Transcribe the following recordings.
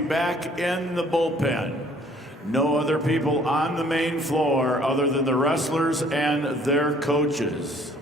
be back in the bullpen. No other people on the main floor other than the wrestlers and their coaches.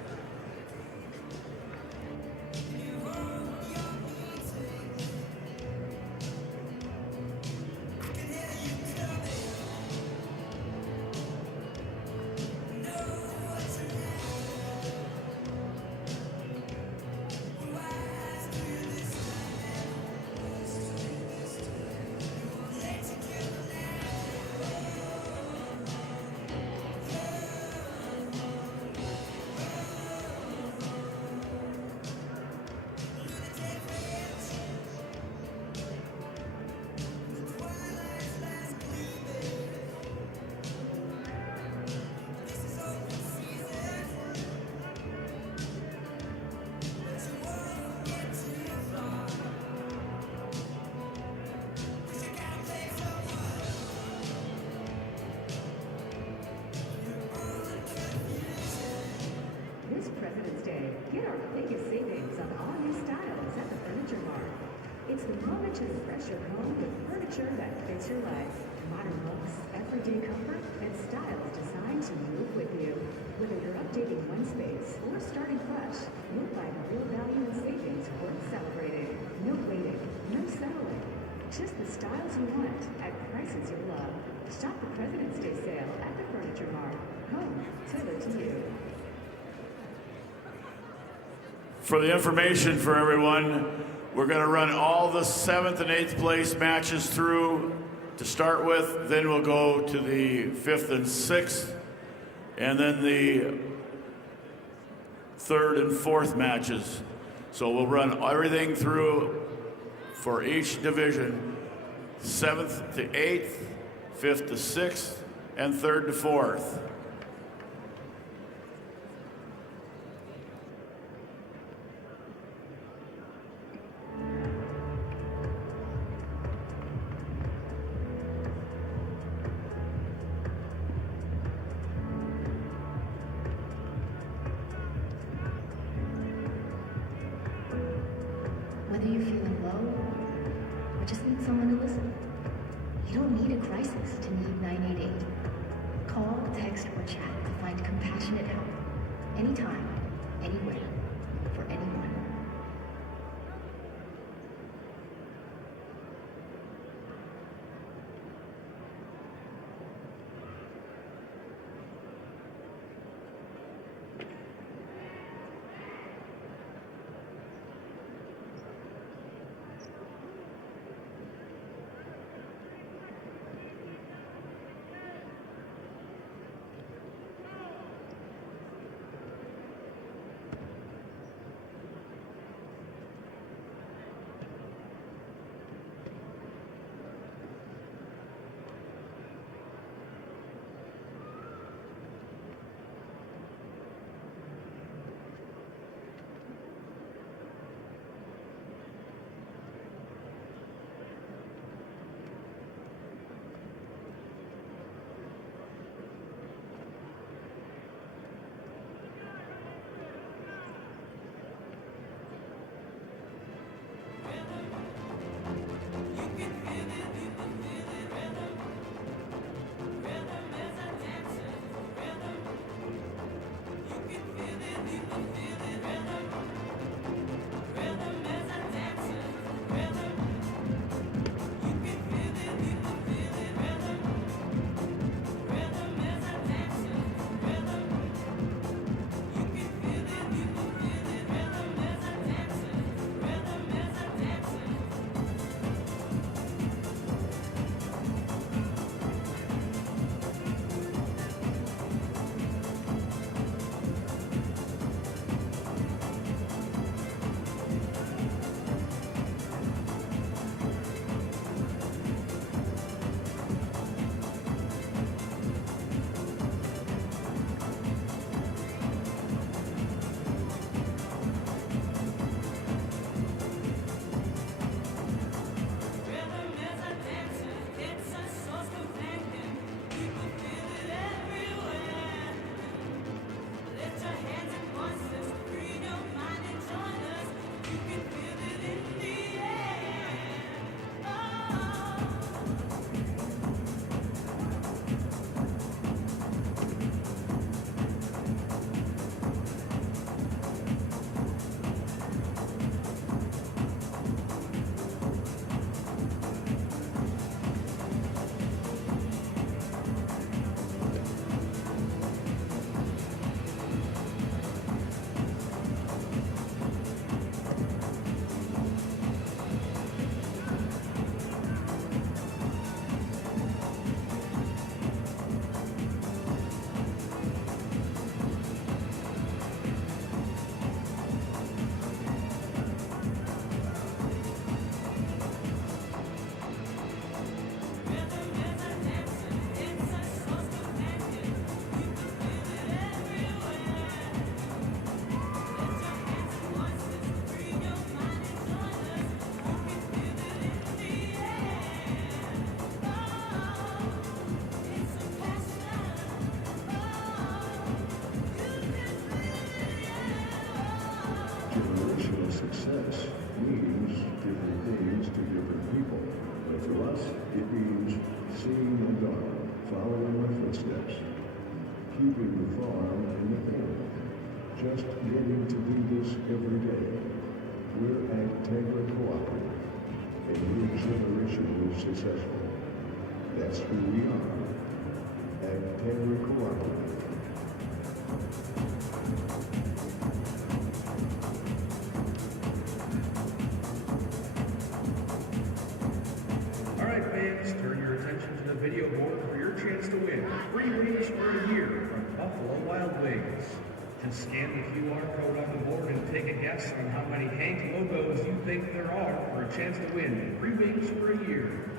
This President's Day, get our biggest savings on all new styles at the Furniture Mart. It's the moment to refresh your home with furniture that fits your life. Modern looks, everyday comfort, and styles designed to move with you. Whether you're updating one space or starting fresh, you'll find real value and savings worth celebrating. No waiting, no settling. Just the styles you want at prices you love. Shop the President's Day sale at the Furniture Mart. Home tailored to you. For the information for everyone, we're going to run all the 7th and 8th place matches through to start with. Then we'll go to the 5th and 6th, and then the 3rd and 4th matches. So we'll run everything through for each division, 7th to 8th, 5th to 6th, and 3rd to 4th. Whether you're feeling low or just need someone to listen, you don't need a crisis to need 988. Call, text, success means different things to different people. But to us, it means seeing my daughter follow in my footsteps, keeping the farm in the family, just getting to do this every day. We're Agtegra Cooperative, a new generation of successful. That's who we are. Agtegra Cooperative. All right, fans, turn your attention to the video board for your chance to win free wings for a year from Buffalo Wild Wings. Just scan the QR code on the board and take a guess on how many Hank logos you think there are for a chance to win free wings for a year.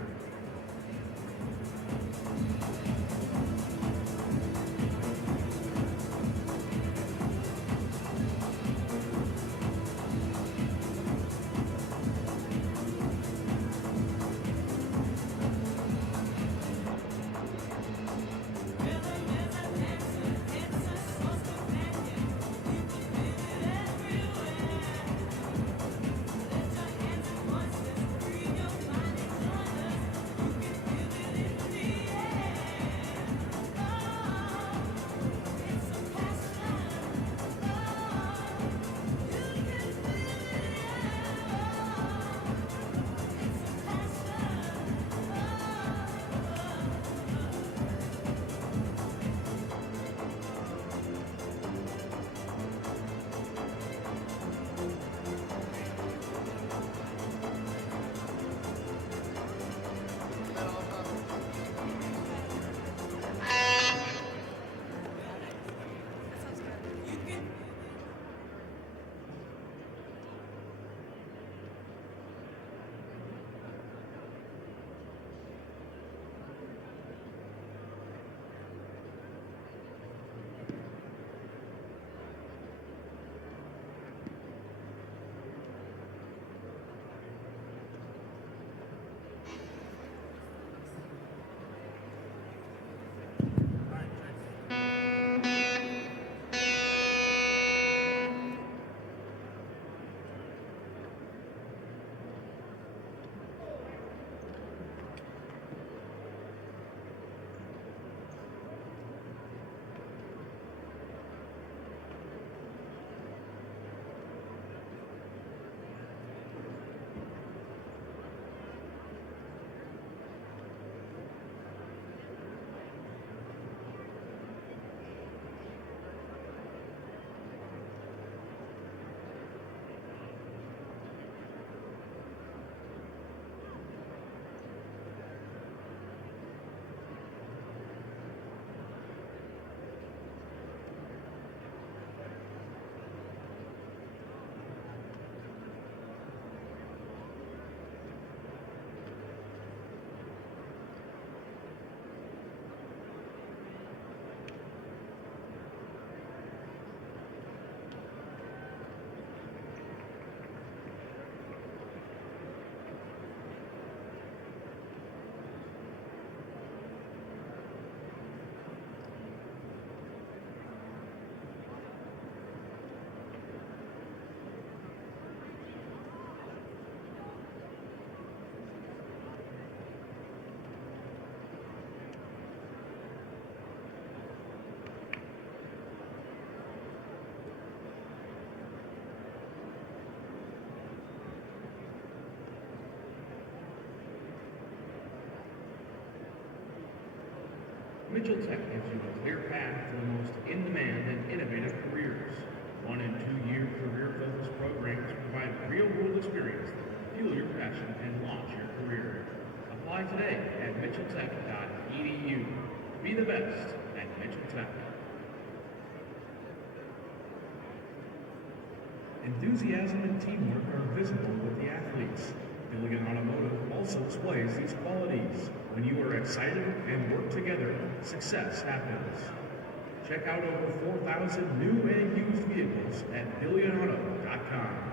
Mitchell Tech gives you a clear path to the most in-demand and innovative careers. 1- and 2-year career-focused programs provide real-world experience that will fuel your passion and launch your career. Apply today at mitchelltech.edu. Be the best at Mitchell Tech. Enthusiasm and teamwork are visible with the athletes. Billigan Automotive also displays these qualities. When you are excited and work together, success happens. Check out over 4,000 new and used vehicles at BilliganAuto.com.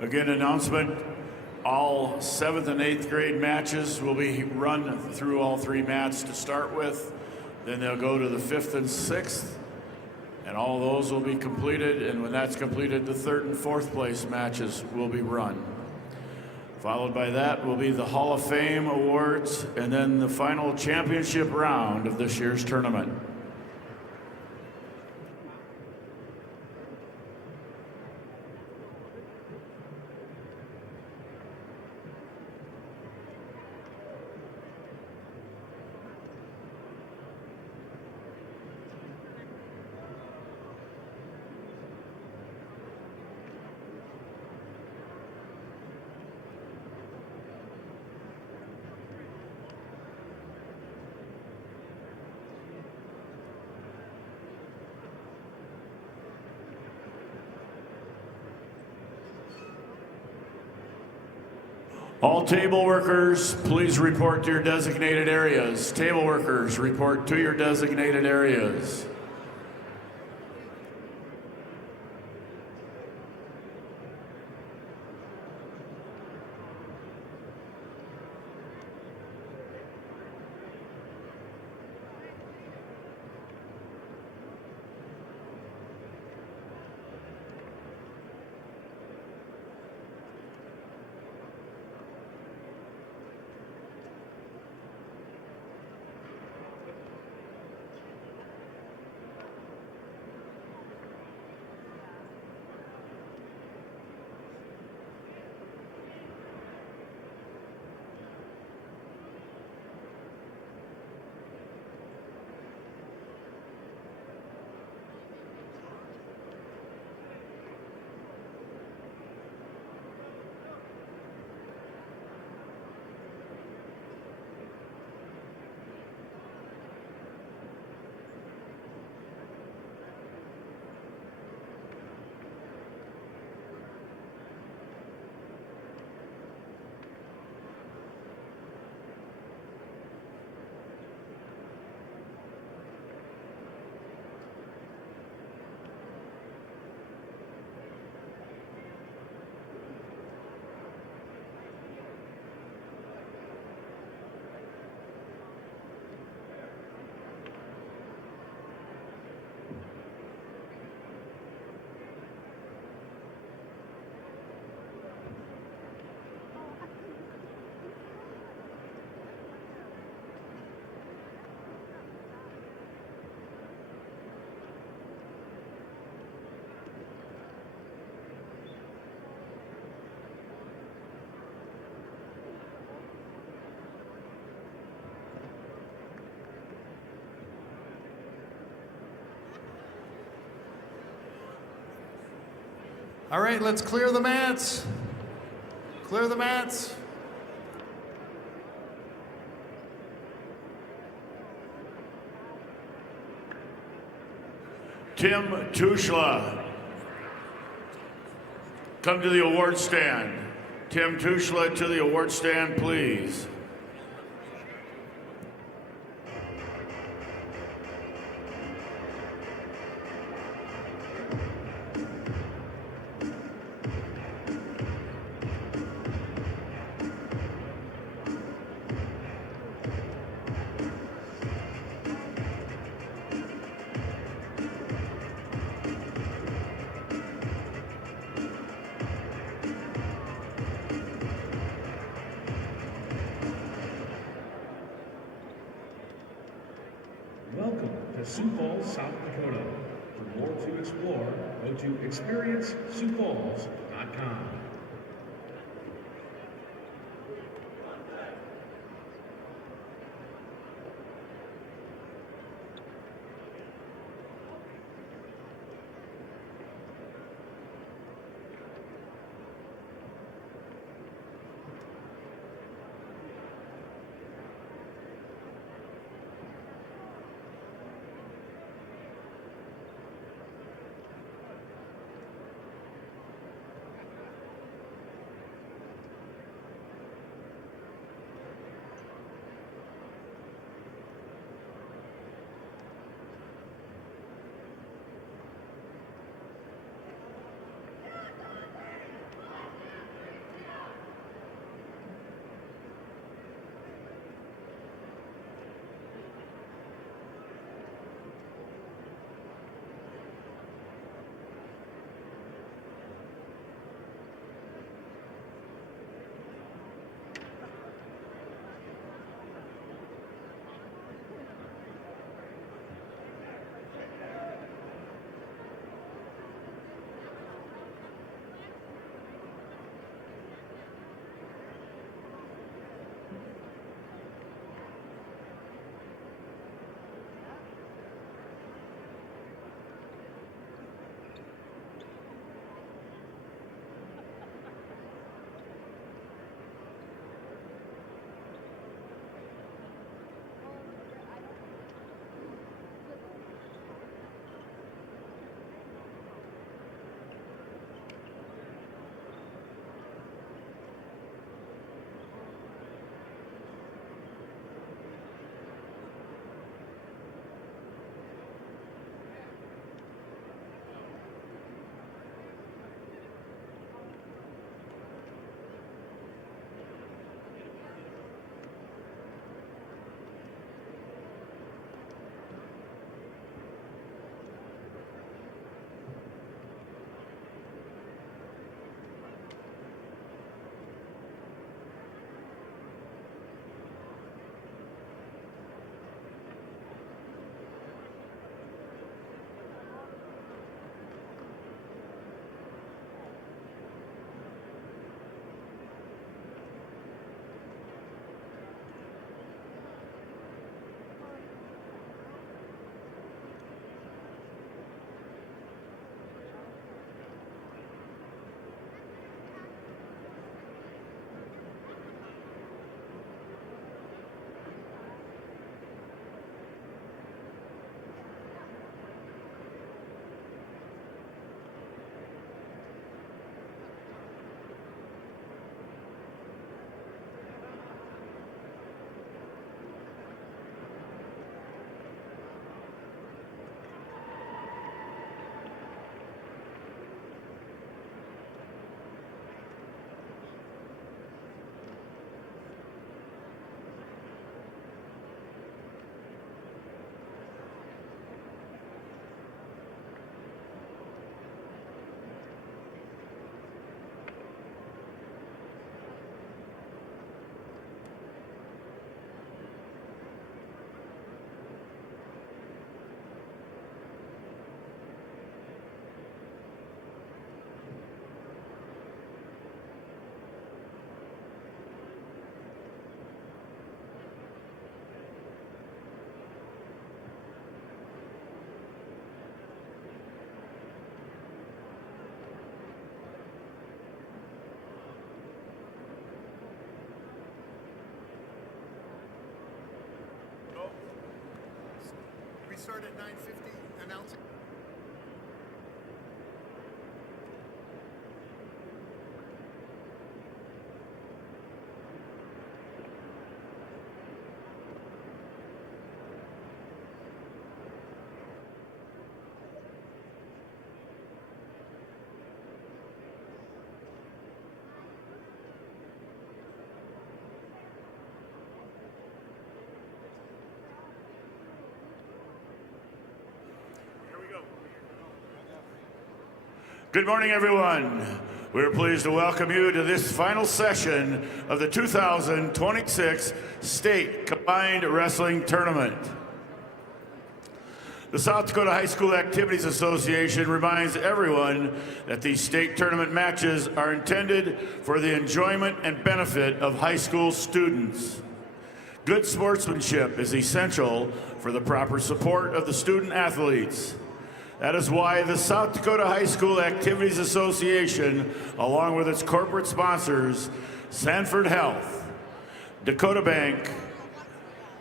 Again, announcement, all 7th and 8th grade matches will be run through all 3 mats to start with. Then they'll go to the 5th and 6th, and all those will be completed. And when that's completed, the 3rd and 4th place matches will be run. Followed by that will be the Hall of Fame awards, and then the final championship round of this year's tournament. All table workers, please report to your designated areas. Table workers, report to your designated areas. All right, let's clear the mats. Clear the mats. Tim Tushla, come to the award stand. Tim Tushla to the award stand, please. Welcome to Sioux Falls, South Dakota. For more to explore, go to experienceSiouxFalls.com. start at 9:50 announcing. Good morning, everyone. We're pleased to welcome you to this final session of the 2026 State Combined Wrestling Tournament. The South Dakota High School Activities Association reminds everyone that these state tournament matches are intended for the enjoyment and benefit of high school students. Good sportsmanship is essential for the proper support of the student athletes. That is why the South Dakota High School Activities Association, along with its corporate sponsors, Sanford Health, Dakota Bank,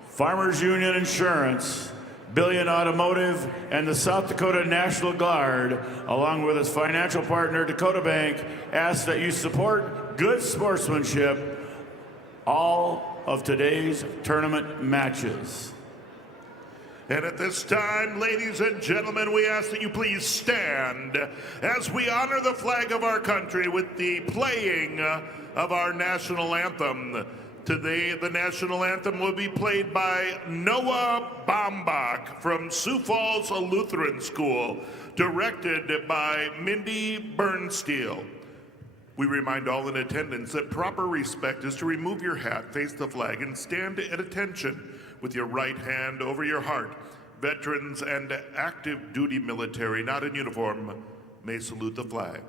Farmers Union Insurance, Billion Automotive, and the South Dakota National Guard, along with its financial partner, Dakota Bank, ask that you support good sportsmanship all of today's tournament matches. And at this time, ladies and gentlemen, we ask that you please stand as we honor the flag of our country with the playing of our national anthem. Today, the national anthem will be played by Noah Baumbach from Sioux Falls Lutheran School, directed by Mindy Bernsteel. We remind all in attendance that proper respect is to remove your hat, face the flag, and stand at attention with your right hand over your heart. Veterans and active duty military not in uniform may salute the flag.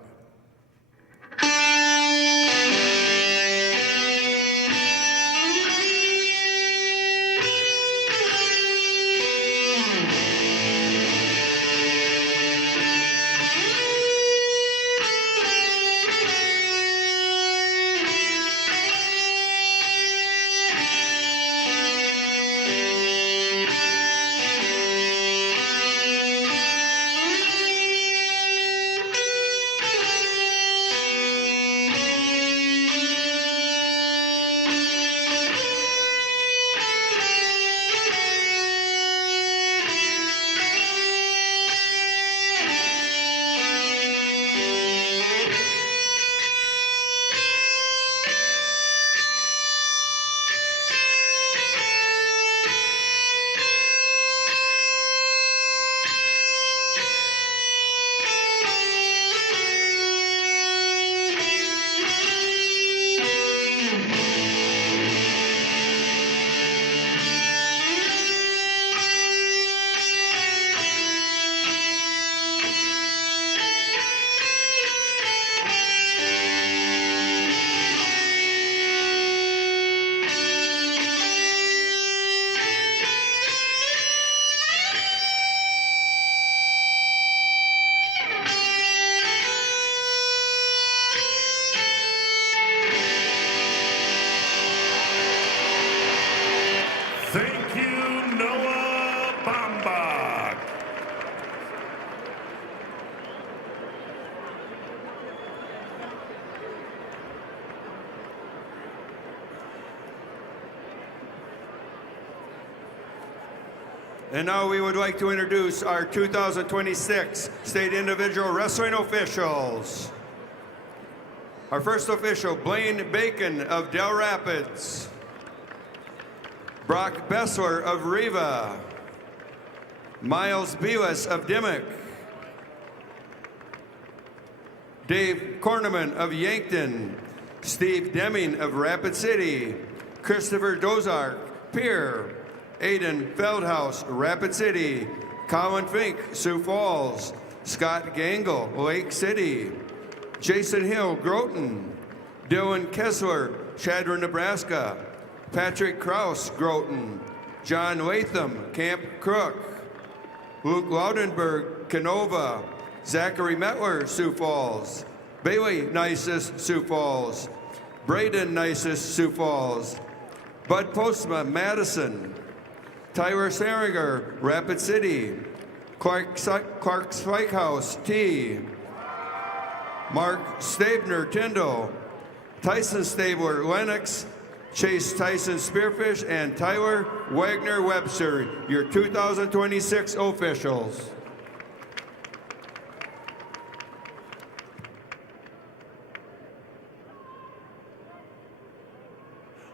Thank you, Noah Baumbach. And now we would like to introduce our 2026 State Individual Wrestling officials. Our first official, Blaine Bacon of Del Rapids. Brock Bessler of Riva. Miles Beavis of Dimmock. Dave Korneman of Yankton. Steve Deming of Rapid City. Christopher Dozark, Pierre. Aiden Feldhaus, Rapid City. Colin Fink, Sioux Falls. Scott Gangle, Lake City. Jason Hill, Groton. Dylan Kessler, Chadron, Nebraska. Patrick Kraus, Groton. John Latham, Camp Crook. Luke Laudenberg, Canova. Zachary Metler, Sioux Falls. Bailey Nisus, Sioux Falls. Braden Nisus, Sioux Falls. Bud Postma, Madison. Tyler Saringer, Rapid City. Clark Spikehouse, T. Mark Stabner, Tyndall. Tyson Stabler, Lennox. Chase Tyson, Spearfish. And Tyler Wagner Webster, your 2026 officials.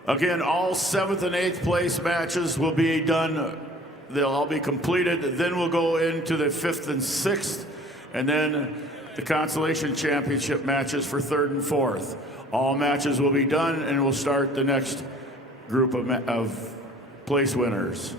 Again, all 7th and 8th place matches will be done. They'll all be completed. Then we'll go into the 5th and 6th, and then the Consolation Championship matches for 3rd and 4th. All matches will be done, and we'll start the next group of place winners.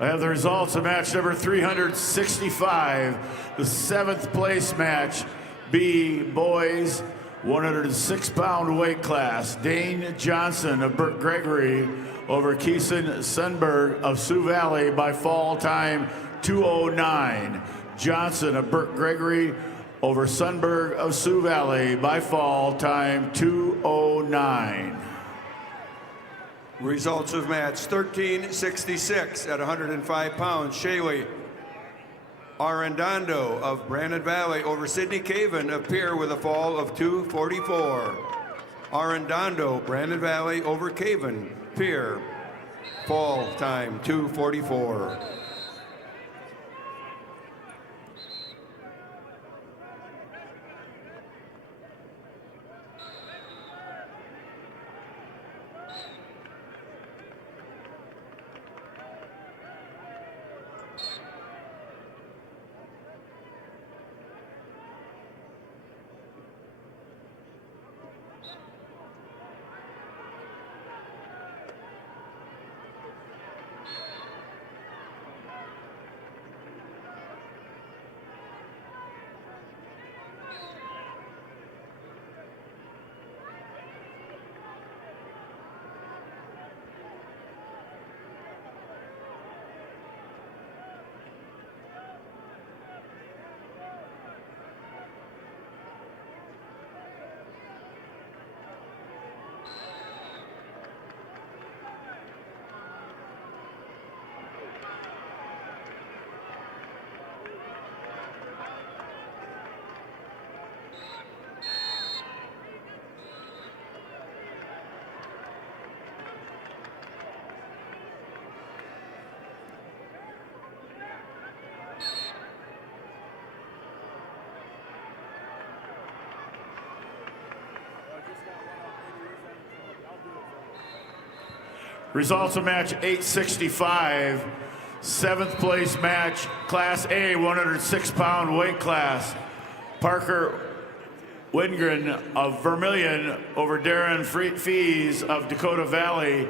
I have the results of match number 365, the 7th place match, B boys 106-pound weight class. Dane Johnson of Burt Gregory over Keeson Sunberg of Sioux Valley by fall time 2:09. Johnson of Burt Gregory over Sunberg of Sioux Valley by fall time 2:09. Results of match 1366 at 105 pounds. Shaylee Arredondo of Brandon Valley over Sidney Caven of Pierre with a fall of 2:44. Arredondo, Brandon Valley over Caven, Pierre, fall time 2:44. Results of match 865, 7th place match, Class A, 106-pound weight class. Parker Wingren of Vermilion over Darren Fees of Dakota Valley,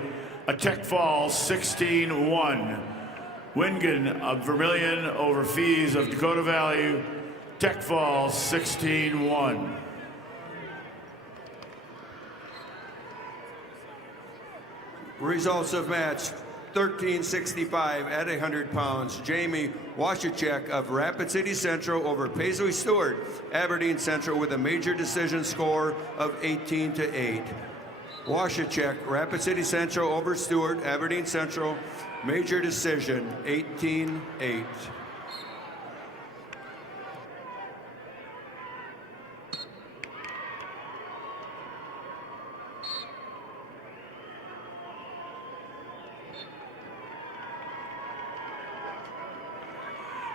a tech fall 16-1. Wingen of Vermilion over Fees of Dakota Valley, tech fall 16-1. Results of match 1365 at 100 pounds. Jamie Washachek of Rapid City Central over Paisley Stewart, Aberdeen Central with a major decision score of 18-8. Washachek, Rapid City Central over Stewart, Aberdeen Central, major decision 18-8.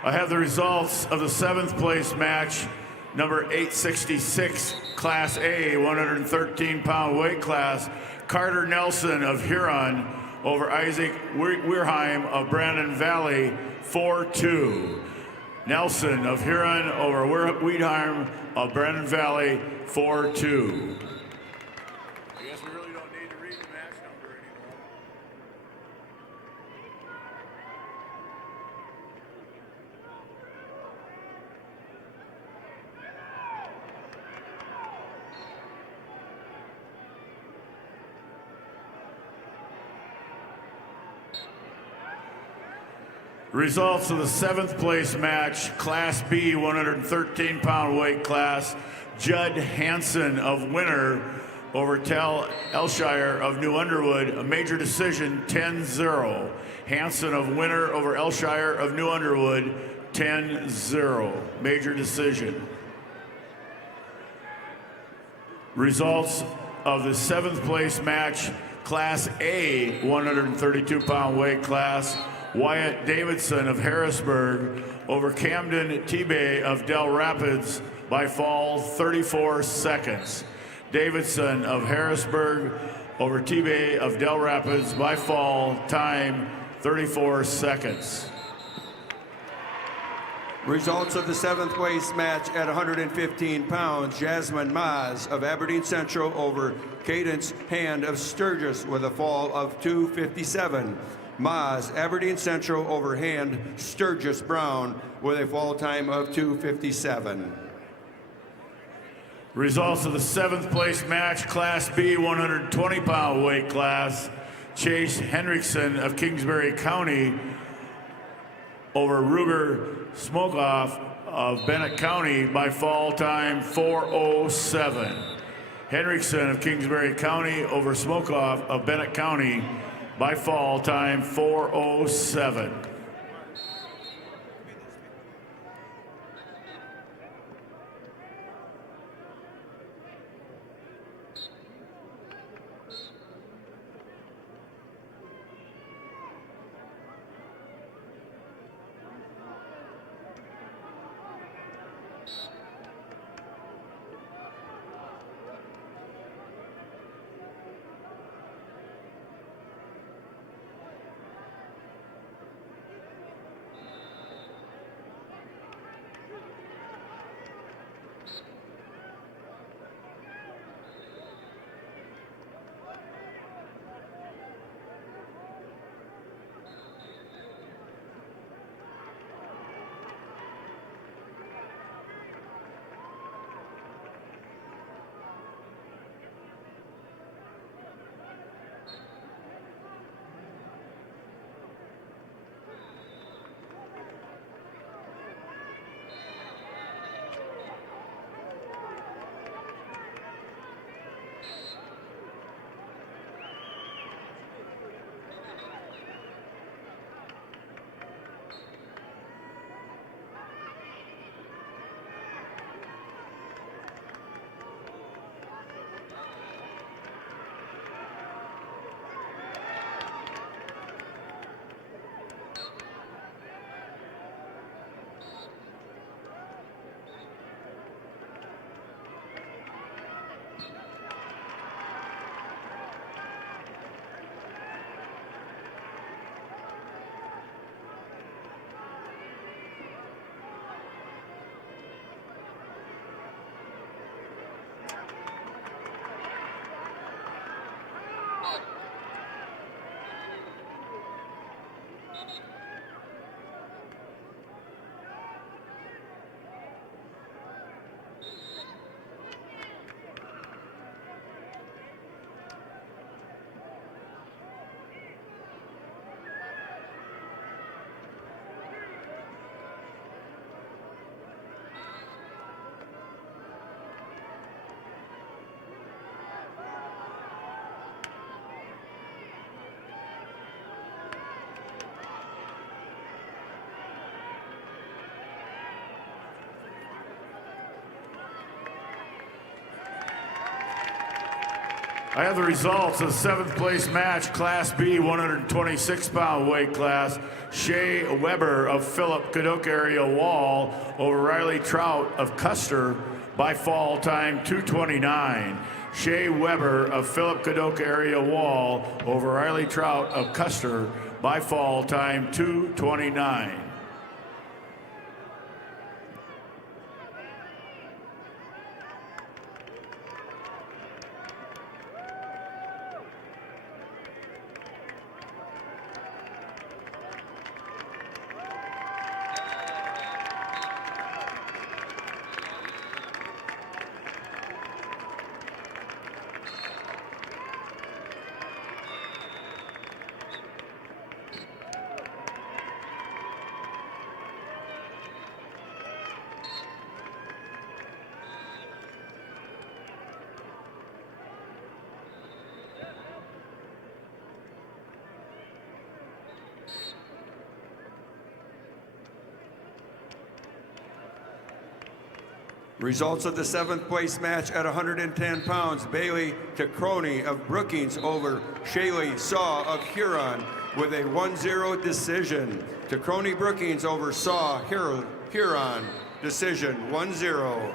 I have the results of the 7th place match, number 866, Class A, 113-pound weight class. Carter Nelson of Huron over Isaac Weirheim of Brandon Valley, 4-2. Nelson of Huron over Weirheim of Brandon Valley, 4-2. I guess we really don't need to read the match number anymore. Results of the 7th place match, Class B, 113-pound weight class. Judd Hansen of Winter over Tel Elshire of New Underwood, a major decision 10-0. Hansen of Winter over Elshire of New Underwood, 10-0. Major decision. Results of the 7th place match, Class A, 132-pound weight class. Wyatt Davidson of Harrisburg over Camden T-Bay of Del Rapids by fall 34 seconds. Davidson of Harrisburg over T-Bay of Del Rapids by fall time 34 seconds. Results of the 7th place match at 115 pounds. Jasmine Maz of Aberdeen Central over Cadence Hand of Sturgis with a fall of 2:57. Maas, Aberdeen Central over Hand, Sturgis Brown with a fall time of 2:57. Results of the 7th place match, Class B 120-pound weight class. Chase Henriksen of Kingsbury County over Ruger Smokoff of Bennett County by fall time 4:07. Henriksen of Kingsbury County over Smokoff of Bennett County by fall time 4:07. I have the results of the 7th place match, Class B 126-pound weight class. Shea Weber of Philip Cadoc area Wall over Riley Trout of Custer by fall time 2:29. Shea Weber of Philip Cadoc area Wall over Riley Trout of Custer by fall time 2:29. Results of the 7th place match at 110 pounds, Bailey Tacroni of Brookings over Shaylee Saw of Huron with a 1-0 decision. Tacroni Brookings over Saw Huron, decision 1-0.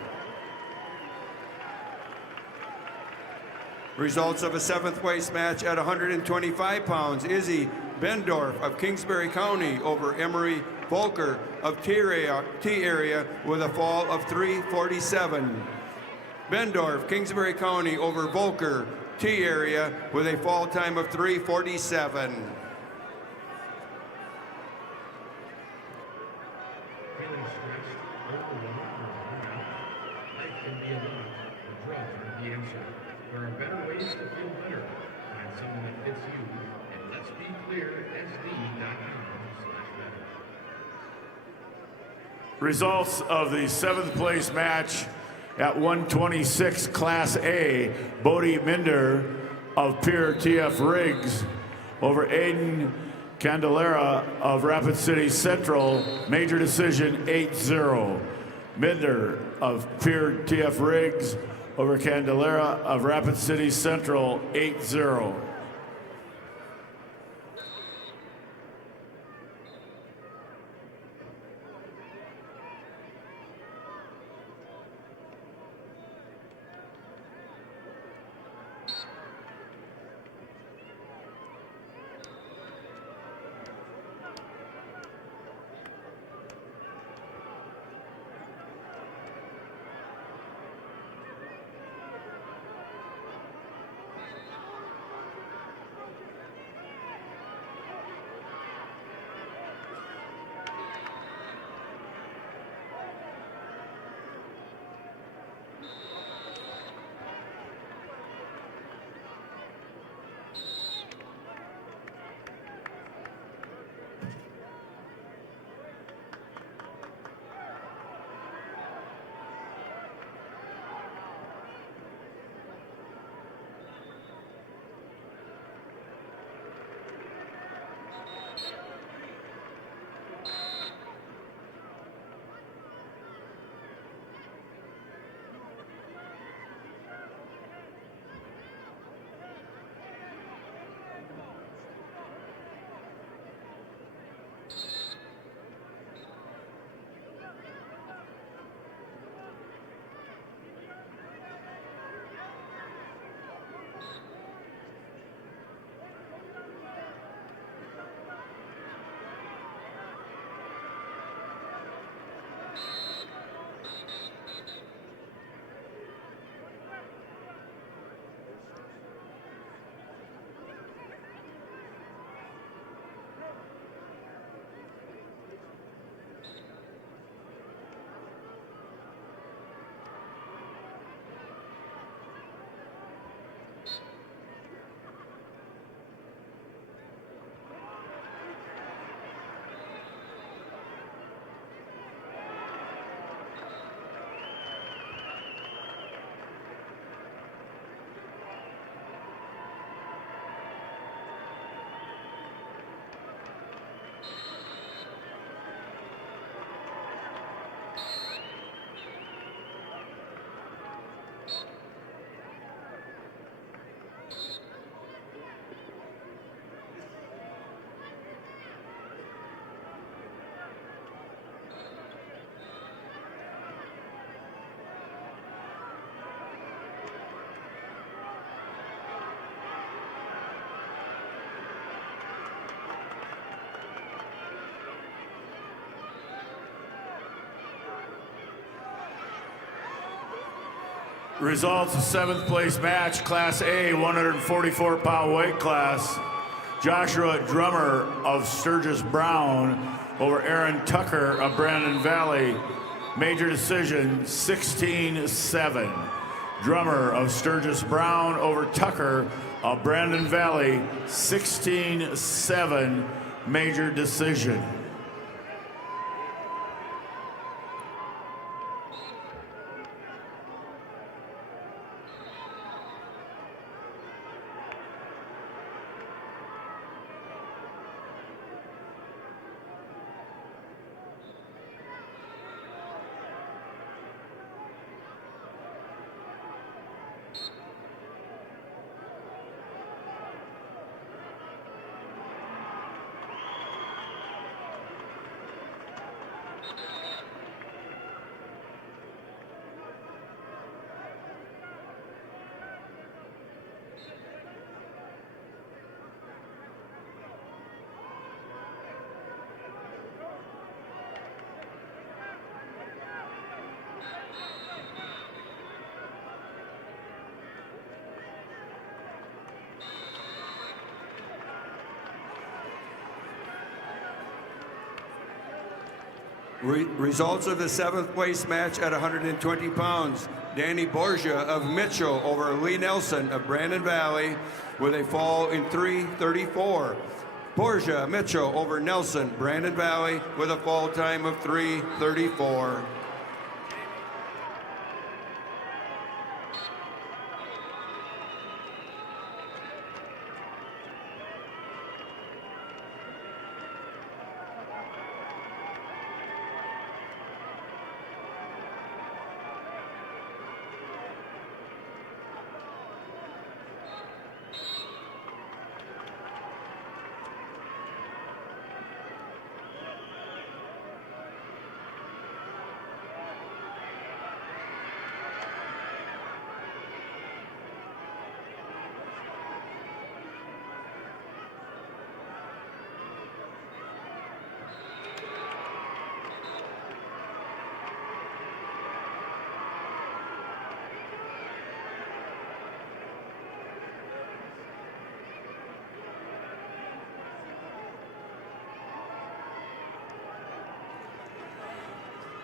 Results of a 7th place match at 125 pounds, Izzy Bendorf of Kingsbury County over Emery Volker of T area with a fall of 3:47. Bendorf, Kingsbury County over Volker, T area with a fall time of 3:47. Results of the 7th place match at 126 Class A, Bodie Minder of Pier TF Riggs over Aiden Candelera of Rapid City Central, major decision 8-0. Minder of Pier TF Riggs over Candelera of Rapid City Central, 8-0. Results of 7th place match, Class A, 144-pound weight class. Joshua Drummer of Sturgis Brown over Aaron Tucker of Brandon Valley. Major decision, 16-7. Drummer of Sturgis Brown over Tucker of Brandon Valley, 16-7. Major decision. Results of the 7th place match at 120 pounds. Danny Borgia of Mitchell over Lee Nelson of Brandon Valley with a fall in 3:34. Borja Mitchell over Nelson, Brandon Valley, with a fall time of 3:34.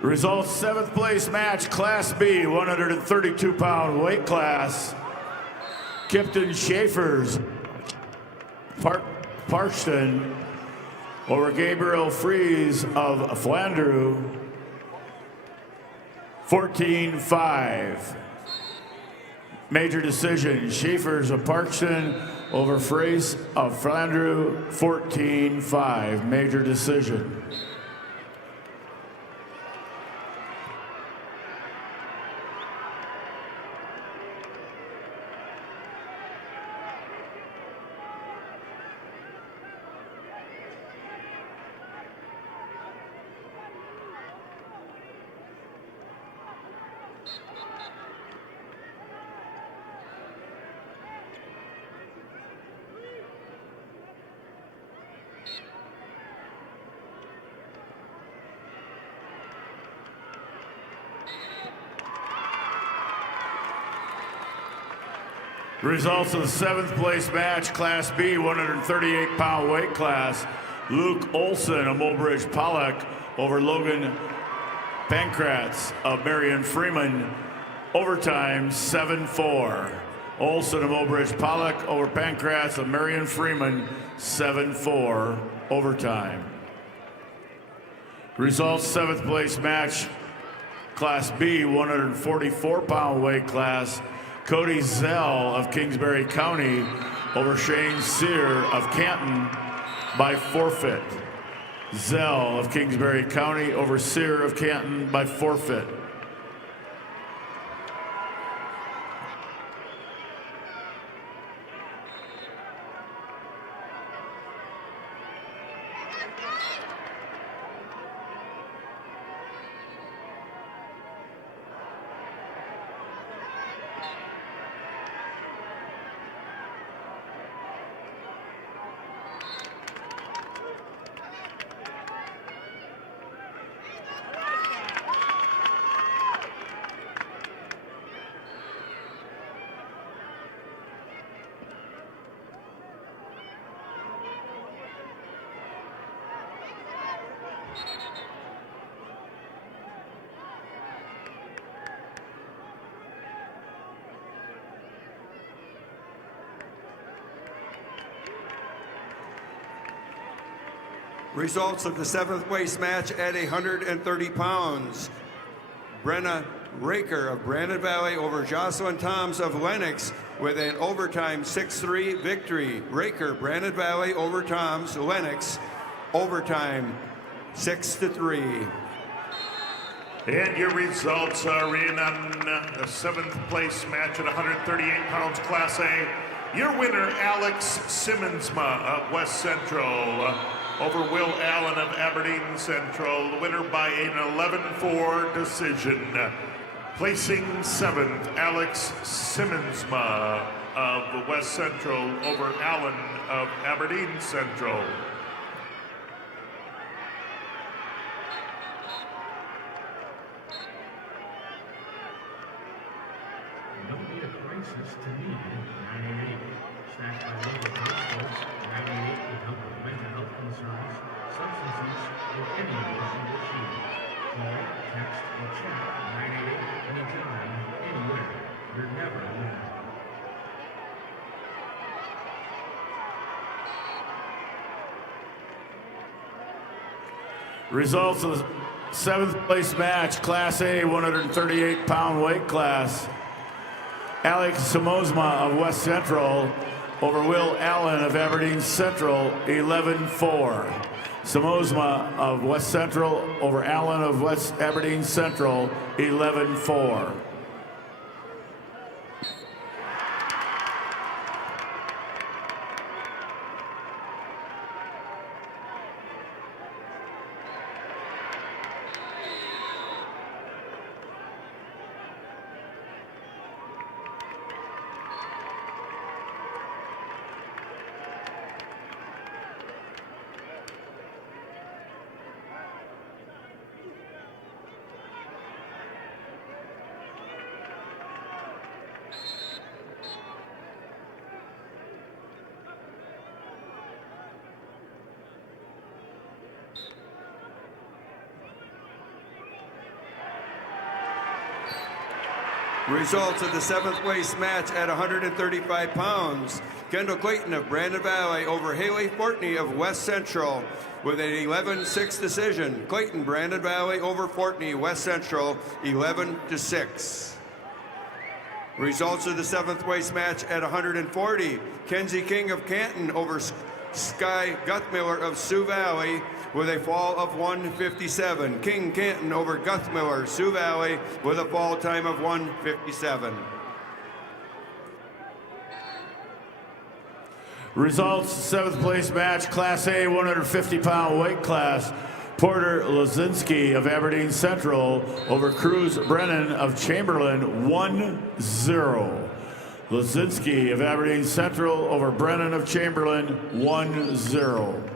Results, 7th place match, Class B, 132-pound weight class. Kipton Schaefer's Parkston over Gabriel Fries of Flandreau, 14-5. Major decision, Schaefer's of Parkston over Fries of Flandreau, 14-5. Major decision. Results of the 7th place match, Class B, 138-pound weight class. Luke Olson of Mulbridge Pollock over Logan Pankratz of Marion Freeman. Overtime, 7-4. Olson of Mulbridge Pollock over Pankratz of Marion Freeman, 7-4. Overtime. Results, 7th place match, Class B, 144-pound weight class. Cody Zell of Kingsbury County over Shane Sear of Canton by forfeit. Zell of Kingsbury County over Sear of Canton by forfeit. Results of the 7th place match at 130 pounds. Brenna Raker of Brandon Valley over Jocelyn Toms of Lennox with an overtime 6-3 victory. Raker, Brandon Valley over Toms, Lennox, overtime 6-3. And your results are in on the 7th place match at 138 pounds Class A. Your winner, Alex Simmonsma of West Central over Will Allen of Aberdeen Central. The winner by an 11-4 decision. Placing 7th, Alex Simmonsma of West Central over Allen of Aberdeen Central. Don't need a crisis to need 988. Staffed by local hospitals, 988 can help with mental health concerns, substance use, or any emotional issue. Call, text, or chat 988 anytime, anywhere. You're never alone. Results of the 7th place match, Class A 138-pound weight class. Alex Samozma of West Central over Will Allen of Aberdeen Central, 11-4. Samozma of West Central over Allen of West Aberdeen Central, 11-4. Results of the 7th place match at 135 pounds. Kendall Clayton of Brandon Valley over Haley Fortney of West Central with an 11-6 decision. Clayton, Brandon Valley over Fortney, West Central, 11-6. Results of the 7th place match at 140. Kenzie King of Canton over Sky Guthmiller of Sioux Valley with a fall of 157. King Canton over Guthmiller, Sioux Valley with a fall time of 157. Results, 7th place match, Class A 150-pound weight class. Porter Lozinski of Aberdeen Central over Cruz Brennan of Chamberlain, 1-0. Lozinski of Aberdeen Central over Brennan of Chamberlain, 1-0.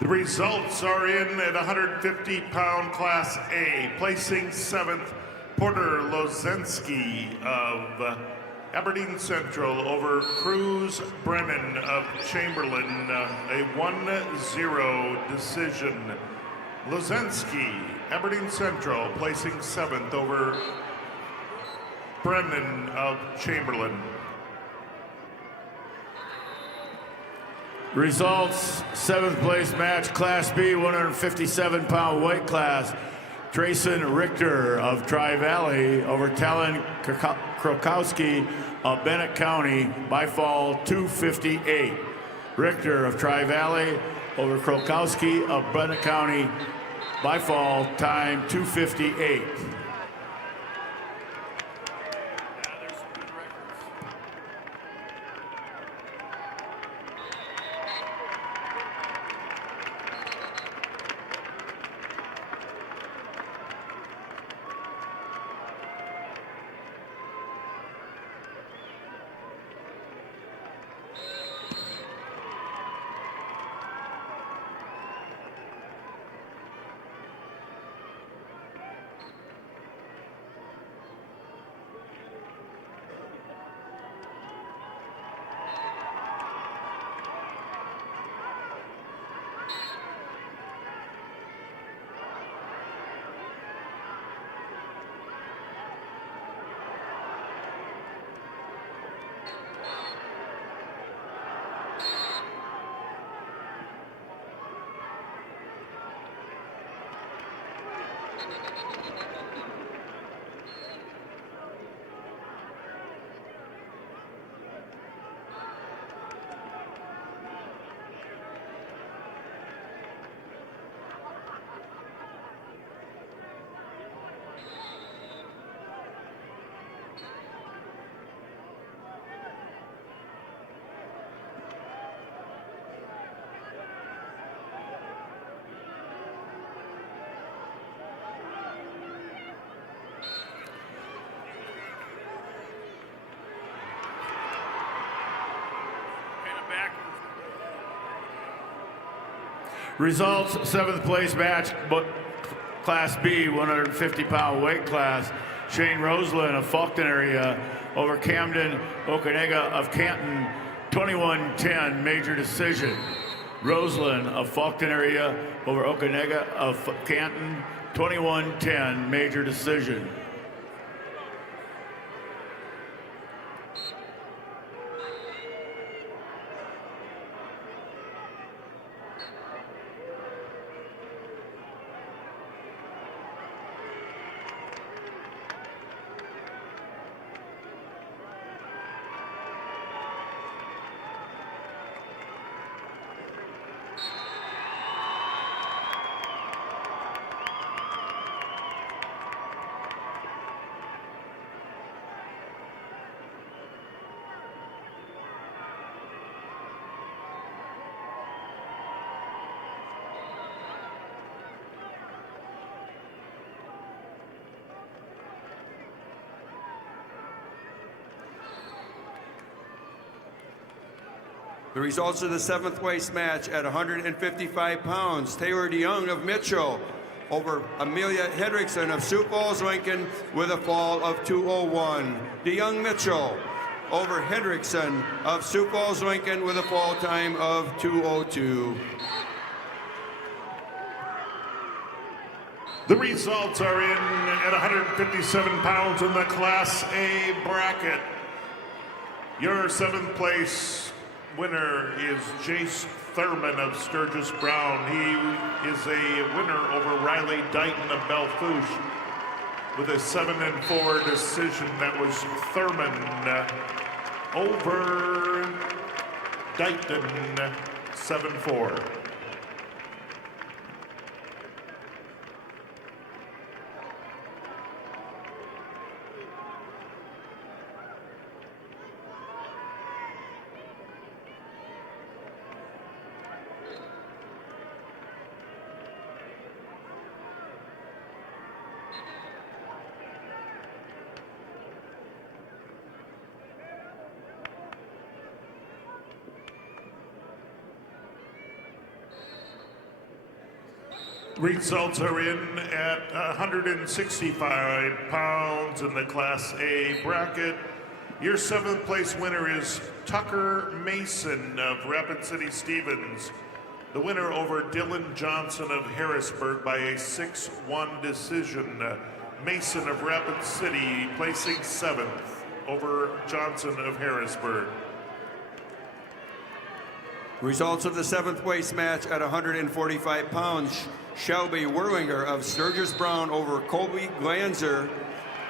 The results are in at 150-pound Class A, placing 7th, Porter Lozinski of Aberdeen Central over Cruz Brennan of Chamberlain, a 1-0 decision. Lozinski, Aberdeen Central, placing 7th over Brennan of Chamberlain. Results, 7th place match, Class B 157-pound weight class. Trayson Richter of Tri-Valley over Talon Krokowski of Bennett County by fall 258. Richter of Tri-Valley over Krokowski of Bennett County by fall time 258. Results, 7th place match, Class B 150-pound weight class. Shane Roseland of Faulkton area over Camden Okanega of Canton, 21-10 major decision. Roseland of Falkton area over Okanega of Canton, 21-10, major decision. The results of the 7th place match at 155 pounds. Taylor DeYoung of Mitchell over Amelia Hedrickson of Sioux Falls, Lincoln with a fall of 2:01. DeYoung Mitchell over Hedrickson of Sioux Falls, Lincoln with a fall time of 2:02. The results are in at 157 pounds in the Class A bracket. Your 7th place winner is Jace Thurman of Sturgis Brown. He is a winner over Riley Dighton of Belfouche with a 7-4 decision. That was Thurman over Dighton, 7-4. Results are in at 165 pounds in the Class A bracket. Your 7th place winner is Tucker Mason of Rapid City Stevens. The winner over Dylan Johnson of Harrisburg by a 6-1 decision. Mason of Rapid City placing 7th over Johnson of Harrisburg. Results of the 7th place match at 145 pounds. Shelby Werlinger of Sturgis Brown over Colby Glanzer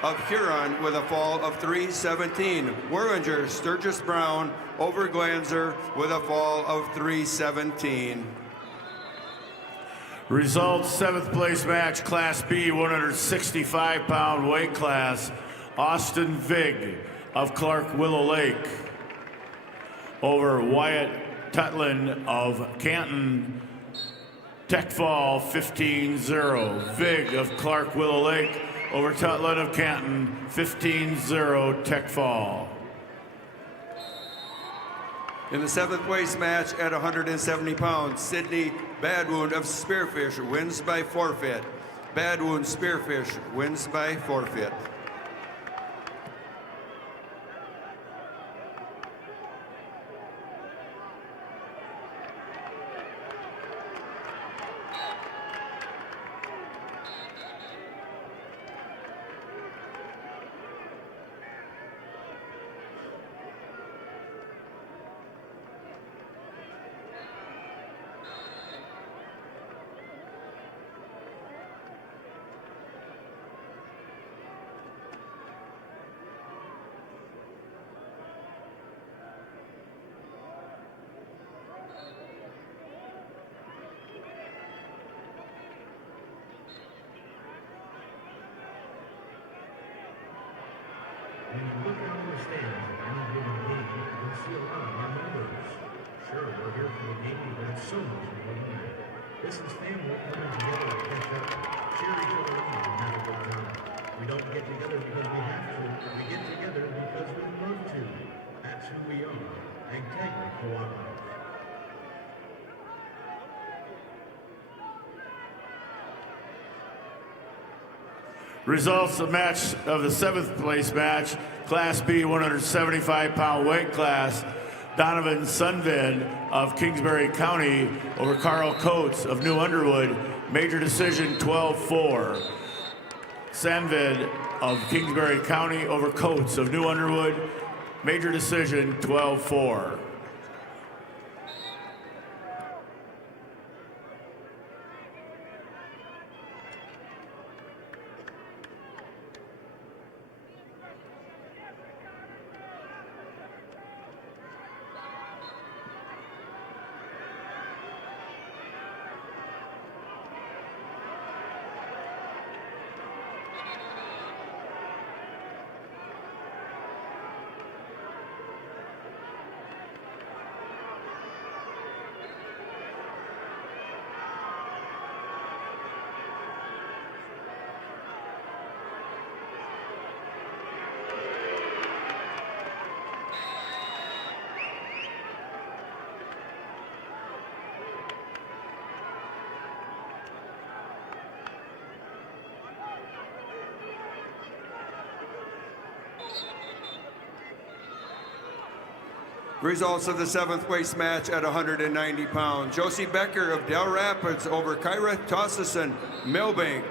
of Huron with a fall of 3:17. Werlinger, Sturgis Brown over Glanzer with a fall of 3:17. Results, 7th place match, Class B, 165-pound weight class. Austin Vig of Clark Willow Lake over Wyatt Tutlin of Canton. Tech fall 15-0. Vig of Clark Willow Lake over Tutlin of Canton, 15-0 Tech fall. In the 7th place match at 170 pounds, Sidney Badwound of Spearfish wins by forfeit. Badwound Spearfish wins by forfeit. When you look out on the stands at any given game, you'll see a lot of our members. Sure, we're here for the game, but it's so much more than that. This is family coming together to catch up, cheer each other on, and have a good time. We don't get together because we have to, but we get together because we love to. That's who we are. Integra Cooperative. Results of match of the 7th place match, Class B, 175-pound weight class. Donovan Sunvid of Kingsbury County over Carl Coates of New Underwood. Major decision 12-4. Sunvid of Kingsbury County over Coates of New Underwood. Major decision 12-4. Results of the 7th place match at 190 pounds. Josie Becker of Del Rapids over Kyra Tossison, Milbank,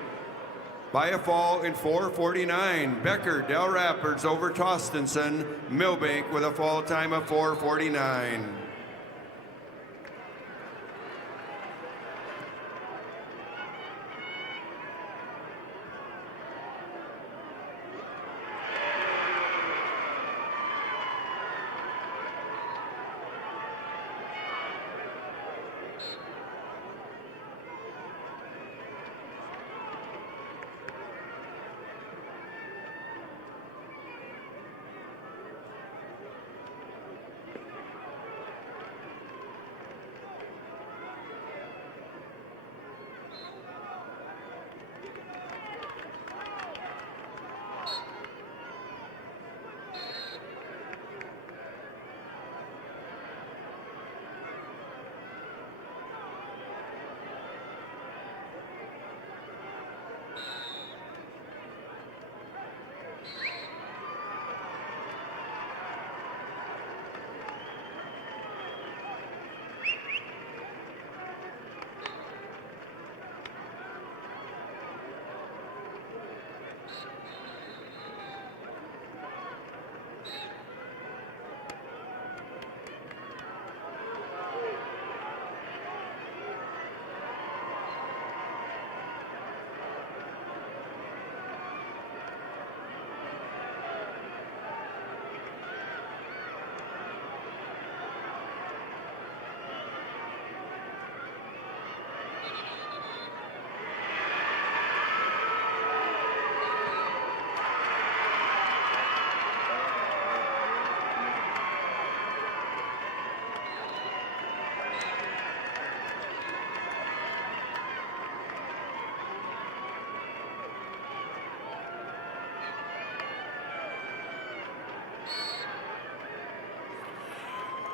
by a fall in 4:49. Becker, Del Rapids over Tostenson, Milbank with a fall time of 4:49.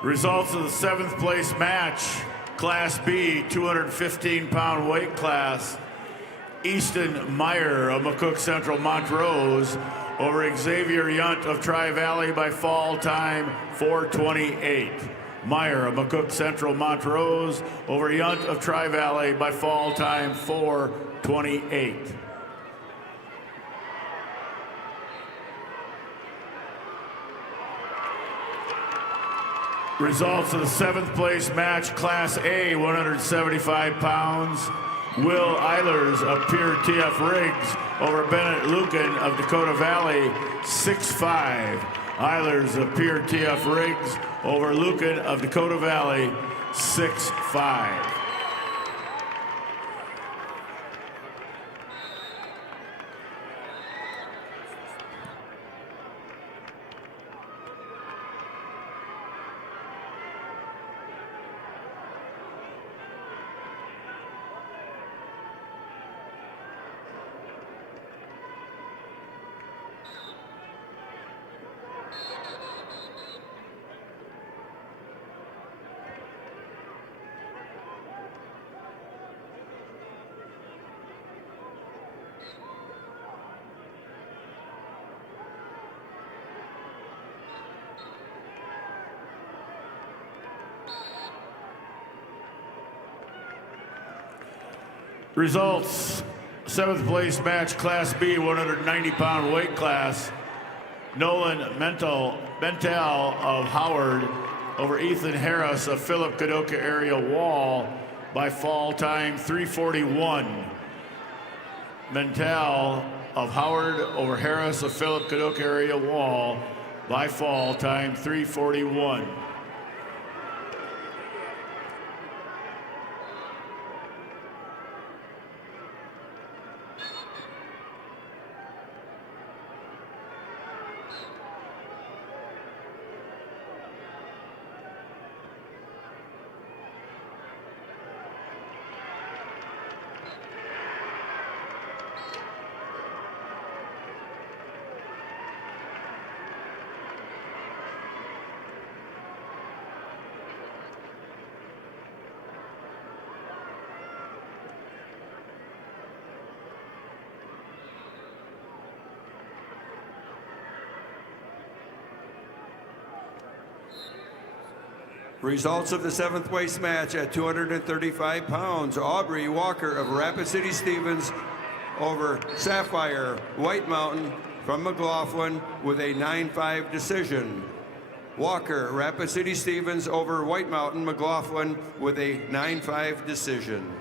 Results of the 7th place match, Class B, 215-pound weight class. Easton Meyer of McCook Central Montrose over Xavier Yunt of Tri-Valley by fall time 4:28. Meyer of McCook Central Montrose over Yunt of Tri-Valley by fall time 4:28. Results of the 7th place match, Class A, 175 pounds. Will Eilers of Pure TF Riggs over Bennett Lucan of Dakota Valley, 6'5". Eilers of Pure TF Riggs over Lucan of Dakota Valley, 6'5". Results, 7th place match, Class B, 190-pound weight class. Nolan Mental of Howard over Ethan Harris of Philip Kadoka area Wall by fall time 3:41. Mental of Howard over Harris of Philip Kadoka area Wall by fall time 3:41. Results of the 7th place match at 235 pounds. Aubrey Walker of Rapid City Stevens over Sapphire White Mountain from McLaughlin with a 9-5 decision. Walker, Rapid City Stevens over White Mountain, McLaughlin with a 9-5 decision.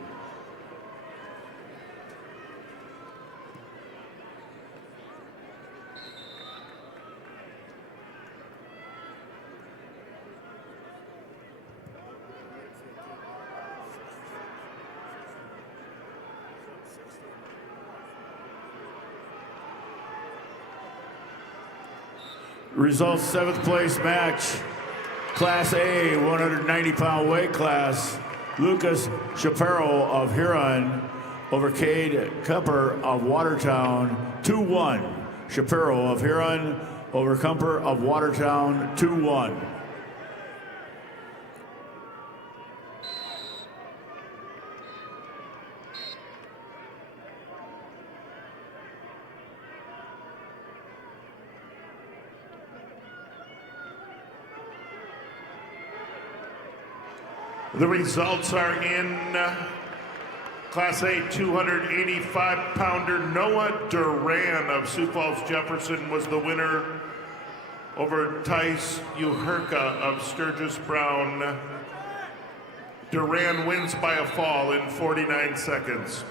Results, 7th place match, Class A, 190-pound weight class. Lucas Shapiro of Huron over Cade Cumper of Watertown, 2-1. Shapiro of Huron over Cumper of Watertown, 2-1. The results are in Class A 285-pounder. Noah Duran of Sioux Falls Jefferson was the winner over Tice Uherka of Sturgis Brown. Duran wins by a fall in 49 seconds.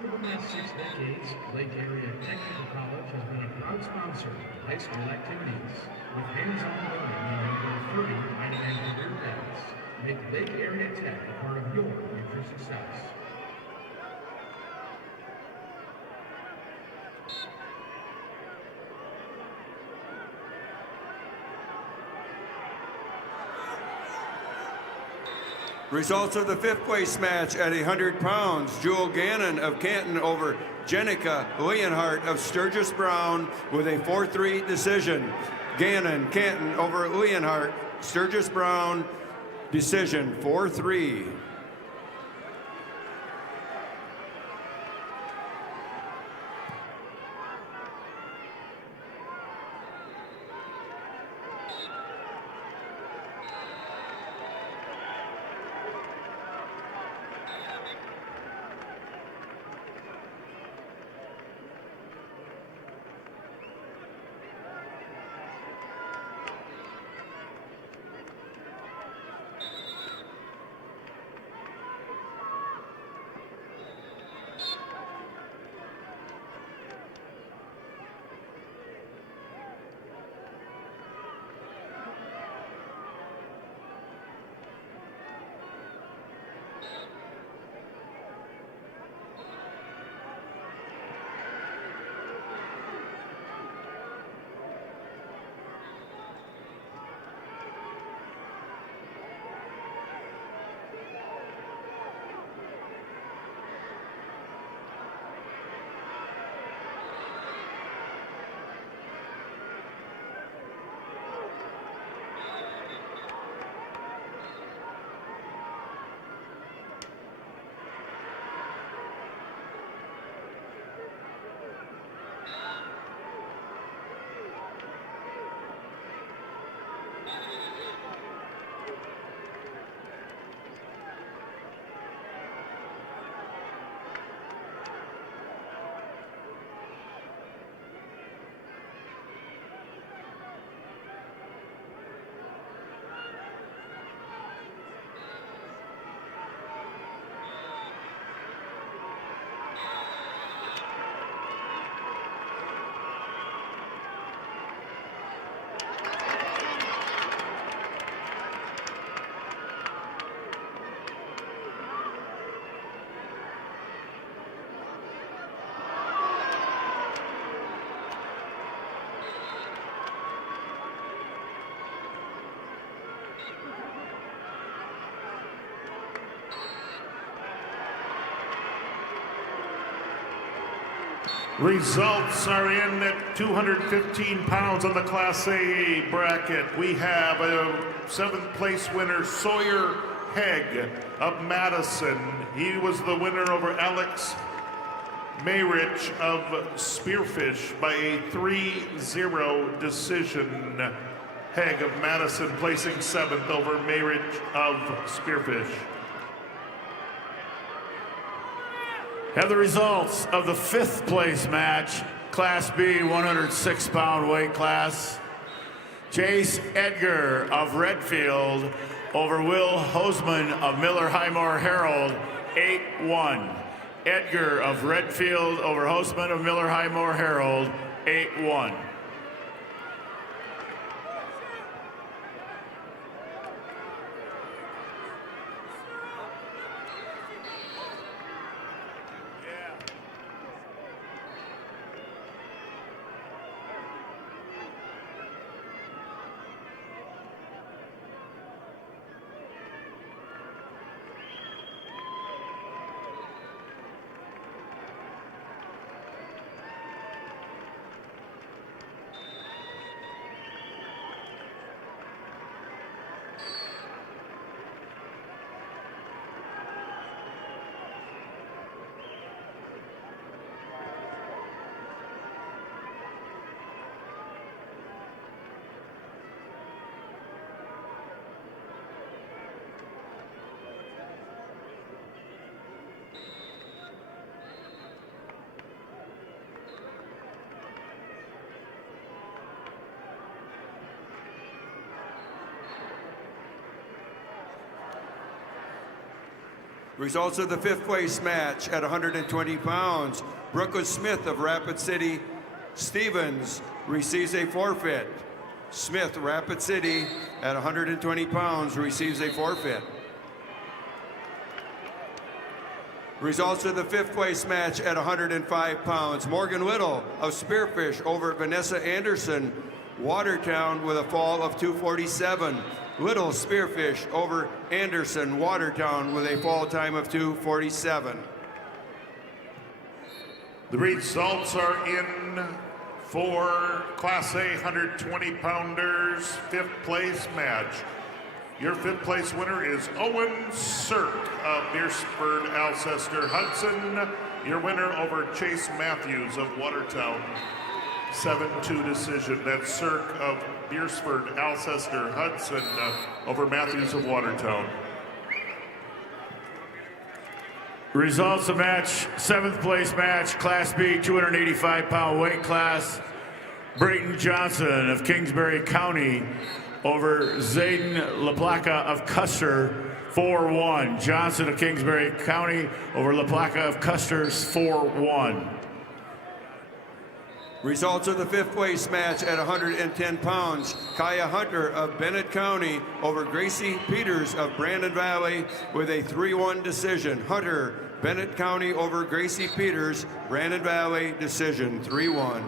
For the last 6 decades, Lake Area Technical College has been a proud sponsor of high school activities. With hands-on learning and over 30 high-end career paths, make Lake Area Tech a part of your future success. Results of the 5th place match at 100 pounds. Jewel Gannon of Canton over Jenica Leonhardt of Sturgis Brown with a 4-3 decision. Gannon, Canton over Leonhardt, Sturgis Brown Decision 4-3. Results are in at 215 pounds on the Class A bracket. We have a 7th place winner, Sawyer Hegg of Madison. He was the winner over Alex Mayrich of Spearfish by a 3-0 decision. Hegg of Madison placing 7th over Mayrich of Spearfish. Have the results of the 5th place match, Class B 106-pound weight class. Jace Edgar of Redfield over Will Hoseman of Miller Highmore Herald, 8-1. Edgar of Redfield over Hoseman of Miller Highmore Herald, 8-1. Results of the 5th place match at 120 pounds. Brooklyn Smith of Rapid City Stevens receives a forfeit. Smith, Rapid City, at 120 pounds, receives a forfeit. Results of the 5th place match at 105 pounds. Morgan Little of Spearfish over Vanessa Anderson, Watertown, with a fall of 247. Little Spearfish over Anderson, Watertown, with a fall time of 247. The results are in for Class A 120-pounders 5th place match. Your 5th place winner is Owen Cirque of Beersford, Alcester, Hudson. Your winner over Chase Matthews of Watertown. 7-2 decision. That's Cirque of Beersford, Alcester, Hudson over Matthews of Watertown. Results of match, 7th place match, Class B, 285-pound weight class. Brayton Johnson of Kingsbury County over Zayden LaPlaca of Custer, 4-1. Johnson of Kingsbury County over LaPlaca of Custer's 4-1. Results of the 5th place match at 110 pounds. Kaya Hunter of Bennett County over Gracie Peters of Brandon Valley with a 3-1 decision. Hunter, Bennett County over Gracie Peters, Brandon Valley decision, 3-1.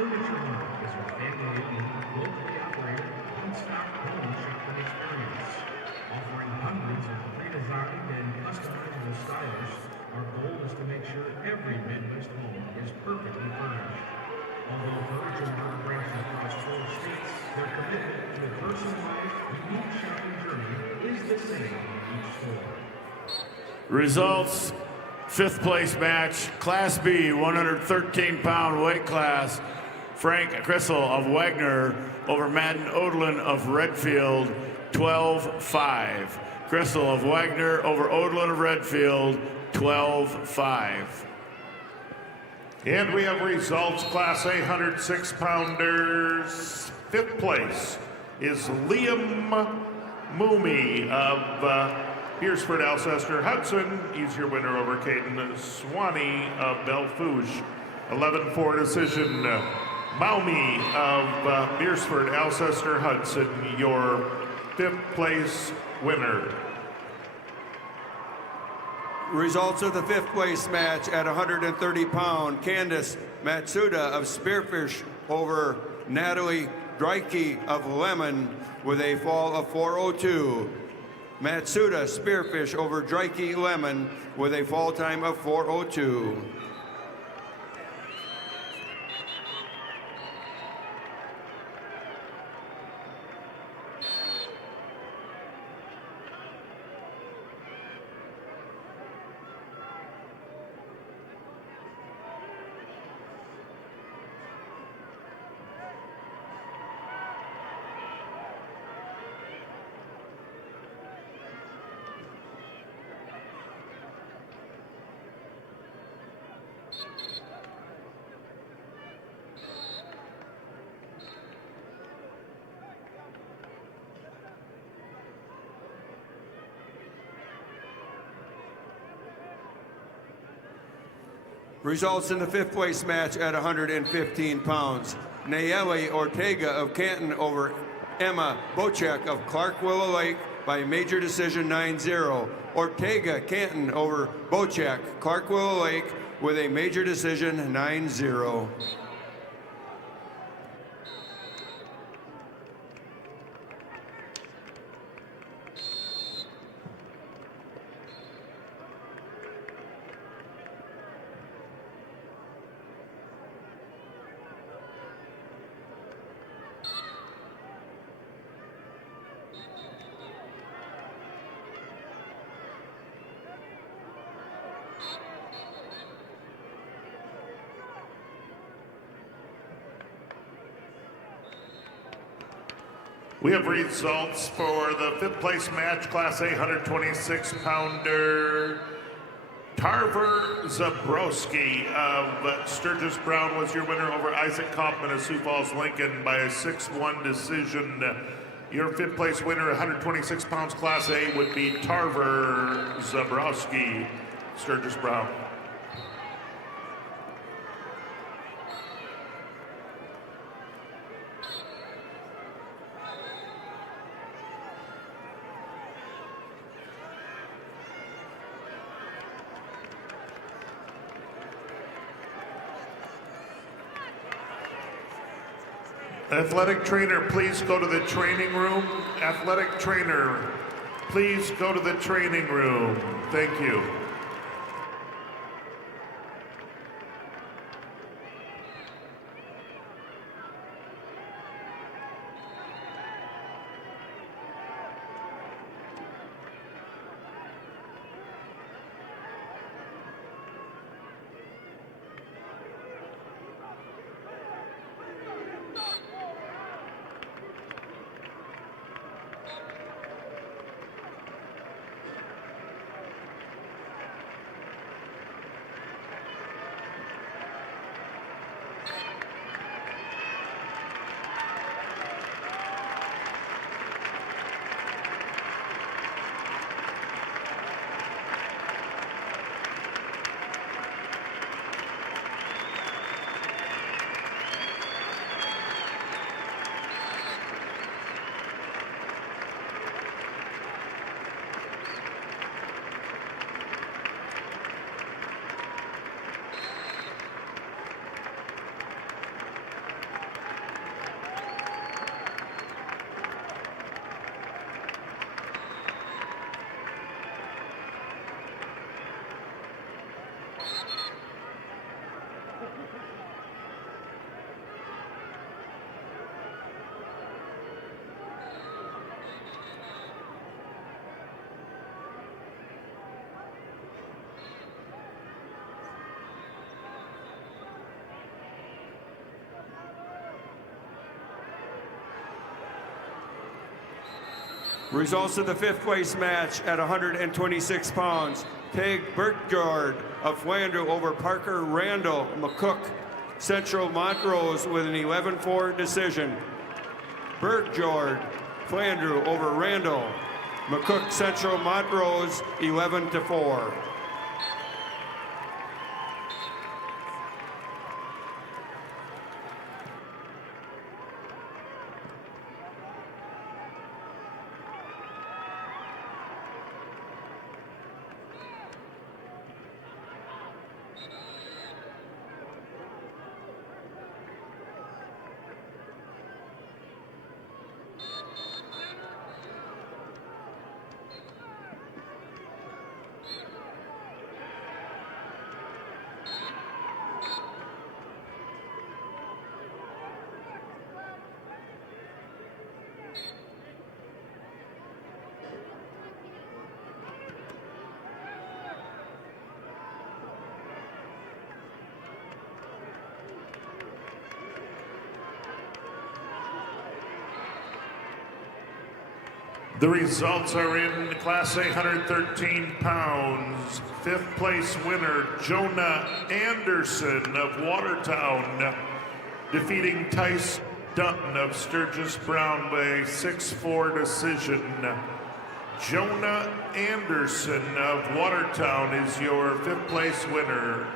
Furniture Mart is a family-owned, locally operated, one-stop home shopping experience. Offering hundreds of pre-designed and customizable styles, our goal is to make sure every Midwest home is perfectly furnished. Although Furniture Mart branches across 4 states, their commitment to a personalized, unique shopping journey is the same in each store. Results, 5th place match, Class B, 113-pound weight class. Frank Crissel of Wagner over Madden Odlin of Redfield, 12-5. Crystal of Wagner over Odlin of Redfield, 12-5. And we have results, Class A 106-pounders. Fifth place is Liam Moomey of Beersford, Alcester, Hudson. He's your winner over Caden Swanee of Belfouche. 11-4 decision. Maumee of Beersford, Alcester, Hudson, your fifth place winner. Results of the fifth place match at 130-pound. Candace Matsuda of Spearfish over Natalie Dreike of Lemon with a fall of 4:02. Matsuda Spearfish over Dreike Lemon with a fall time of 4:02. Results in the fifth place match at 115 pounds. Nayeli Ortega of Canton over Emma Bocek of Clark Willow Lake by major decision 9-0. Ortega Canton over Bocek, Clark Willow Lake with a major decision 9-0. We have results for the fifth place match, Class A 126-pounder. Tarver Zabrowski of Sturgis Brown was your winner over Isaac Kaufman of Sioux Falls, Lincoln by a 6-1 decision. Your fifth place winner, 126 pounds Class A, would be Tarver Zabrowski, Sturgis Brown. Athletic trainer, please go to the training room. Athletic trainer, please go to the training room. Thank you. Results of the 5th place match at 126 pounds. Peg Bertgard of Flandreau over Parker Randall McCook. Central Montrose with an 11-4 decision. Bertgard, Flandreau over Randall. McCook Central Montrose 11-4. The results are in Class A 113 pounds. 5th place winner, Jonah Anderson of Watertown, defeating Tice Dutton of Sturgis Brown by 6-4 decision. Jonah Anderson of Watertown is your 5th place winner.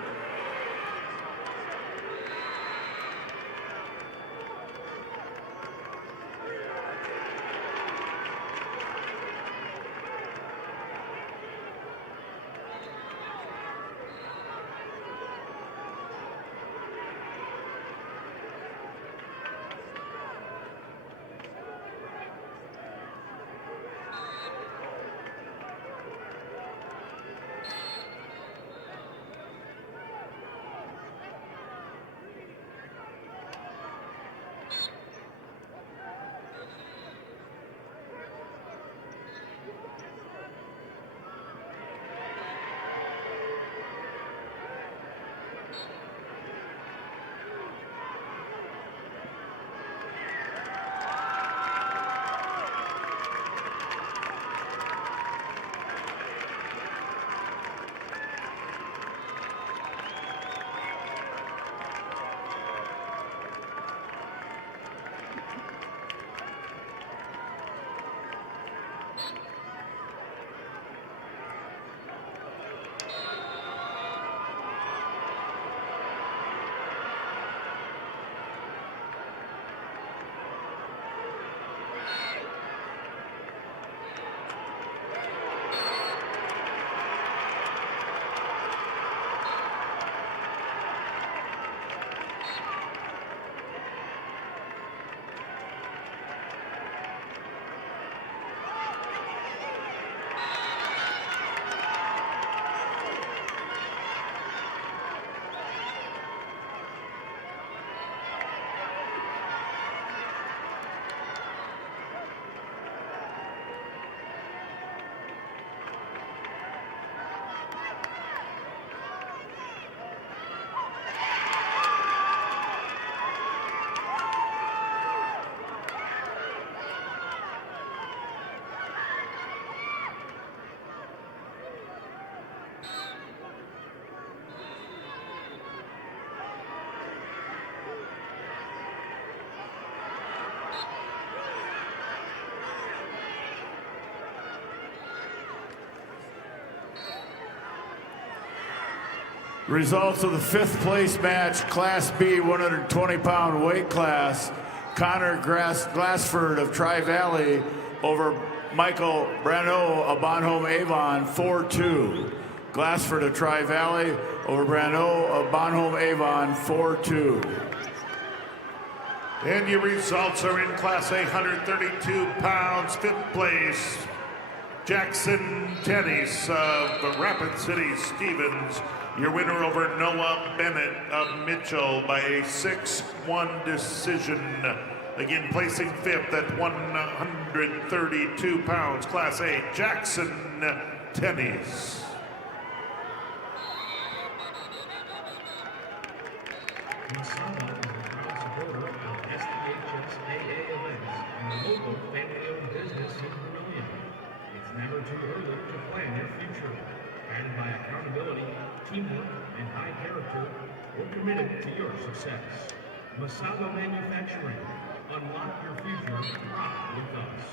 Results of the 5th place match, Class B 120-pound weight class. Connor Glassford of Tri-Valley over Michael Brano of Bonhomme Avon 4-2. Glassford of Tri-Valley over Brano of Bonhomme Avon 4-2. And your results are in Class A 132 pounds. 5th place, Jackson Tennis of Rapid City Stevens. Your winner over Noah Bennett of Mitchell by a 6-1 decision. Again, placing 5th at 132 pounds, Class A, Jackson Tennis. Masala is a proud supporter of SDHSAA events and the local family-owned business in Vermillion. teamwork, and high character, we're committed to your success. Masaba Manufacturing. Unlock your future. Rock with us.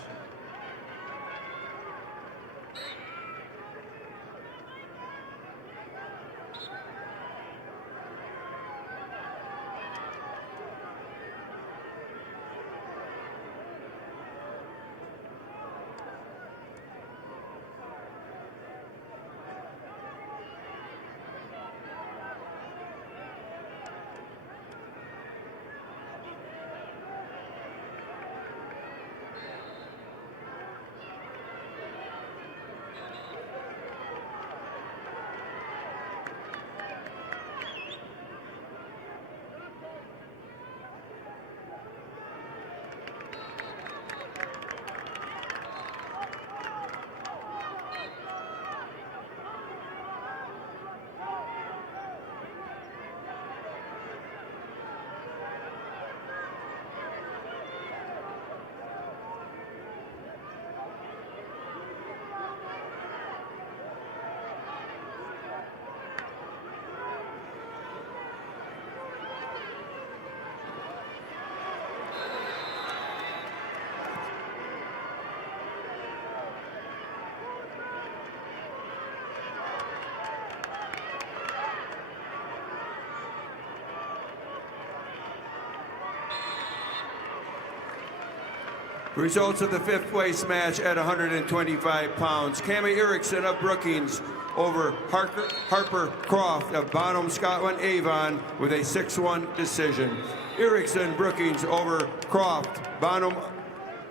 Results of the fifth place match at 125 pounds. Cammy Erickson of Brookings over Harper Croft of Bonham, Scotland, Avon with a 6-1 decision. Erickson Brookings over Croft, Bonham,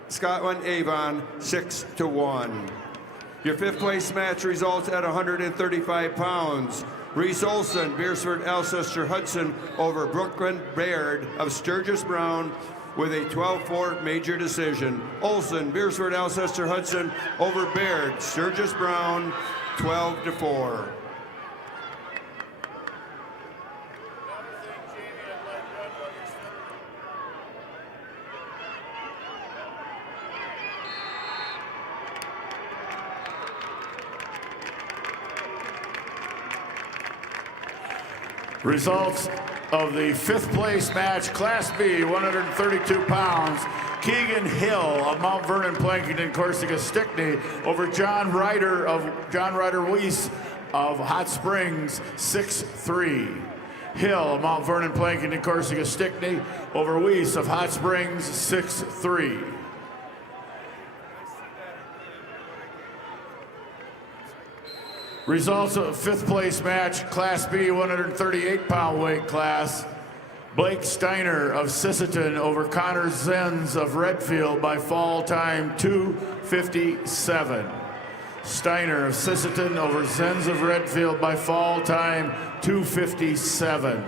Scotland, Avon, 6-1. Your fifth place match results at 135 pounds. Reese Olson, Beersford, Alcester, Hudson over Brooklyn Baird of Sturgis Brown with a 12-4 major decision. Olson, Beersford, Alcester, Hudson over Baird, Sturgis Brown, 12-4. Results of the fifth place match, Class B, 132 pounds. Keegan Hill of Mount Vernon, Plankington, Corsica, Stickney over John Ryder Weiss of Hot Springs, 6-3. Hill of Mount Vernon, Plankington, Corsica, Stickney over Weiss of Hot Springs, 6-3. Results of fifth place match, Class B, 138-pound weight class. Blake Steiner of Sisseton over Connor Zenz of Redfield by fall time 2:57. Steiner of Sisseton over Zenz of Redfield by fall time 2:57.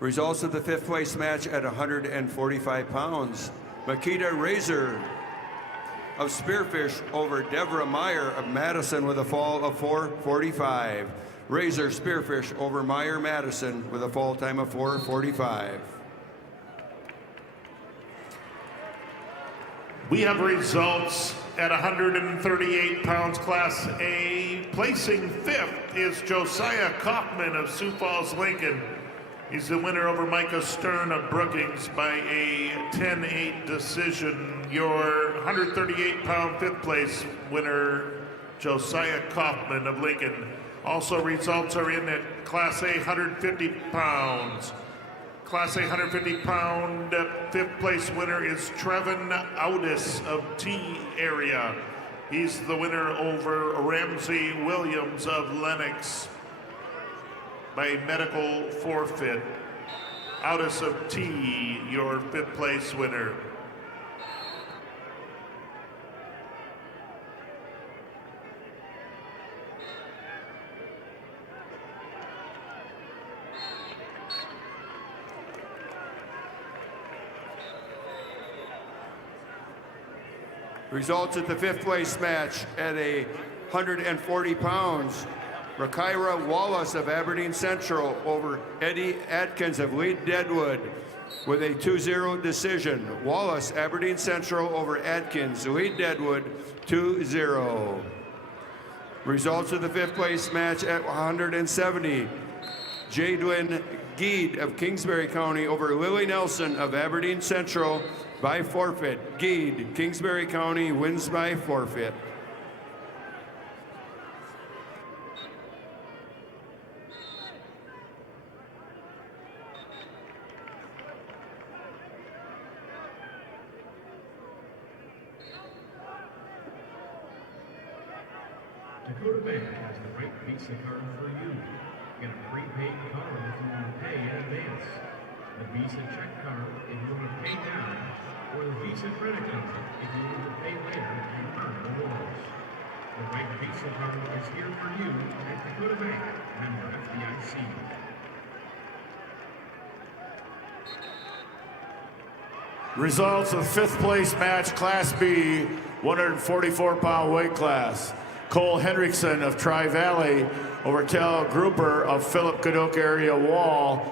Results of the fifth place match at 145 pounds. Makita Razor of Spearfish over Deborah Meyer of Madison with a fall of 4:45. Razor Spearfish over Meyer Madison with a fall time of 4:45. We have results at 138 pounds, Class A. Placing fifth is Josiah Kaufman of Sioux Falls, Lincoln. He's the winner over Micah Stern of Brookings by a 10-8 decision. Your 138-pound fifth place winner, Josiah Kaufman of Lincoln. Also, results are in at Class A 150 pounds. Class A 150-pound fifth place winner is Trevin Audis of T area. He's the winner over Ramsey Williams of Lenox by medical forfeit. Audis of T, your fifth place winner. Results at the fifth place match at 140 pounds. Rakira Wallace of Aberdeen Central over Eddie Atkins of Lead Deadwood with a 2-0 decision. Wallace, Aberdeen Central over Atkins, Lead Deadwood 2-0. Results of the fifth place match at 170. Jadwin Geed of Kingsbury County over Lily Nelson of Aberdeen Central by forfeit. Geed, Kingsbury County wins by forfeit. Dakota Bank has the right Visa card for you. Get a prepaid card if you want to pay in advance. The Visa check card if you want to pay now, or the Visa credit card if you want to pay later and earn rewards. The right Visa card is here for you at Dakota Bank, member FDIC. Results of fifth place match, Class B, 144-pound weight class. Cole Hendrickson of Tri-Valley over Cal Grouper of Philip Cadoc area Wall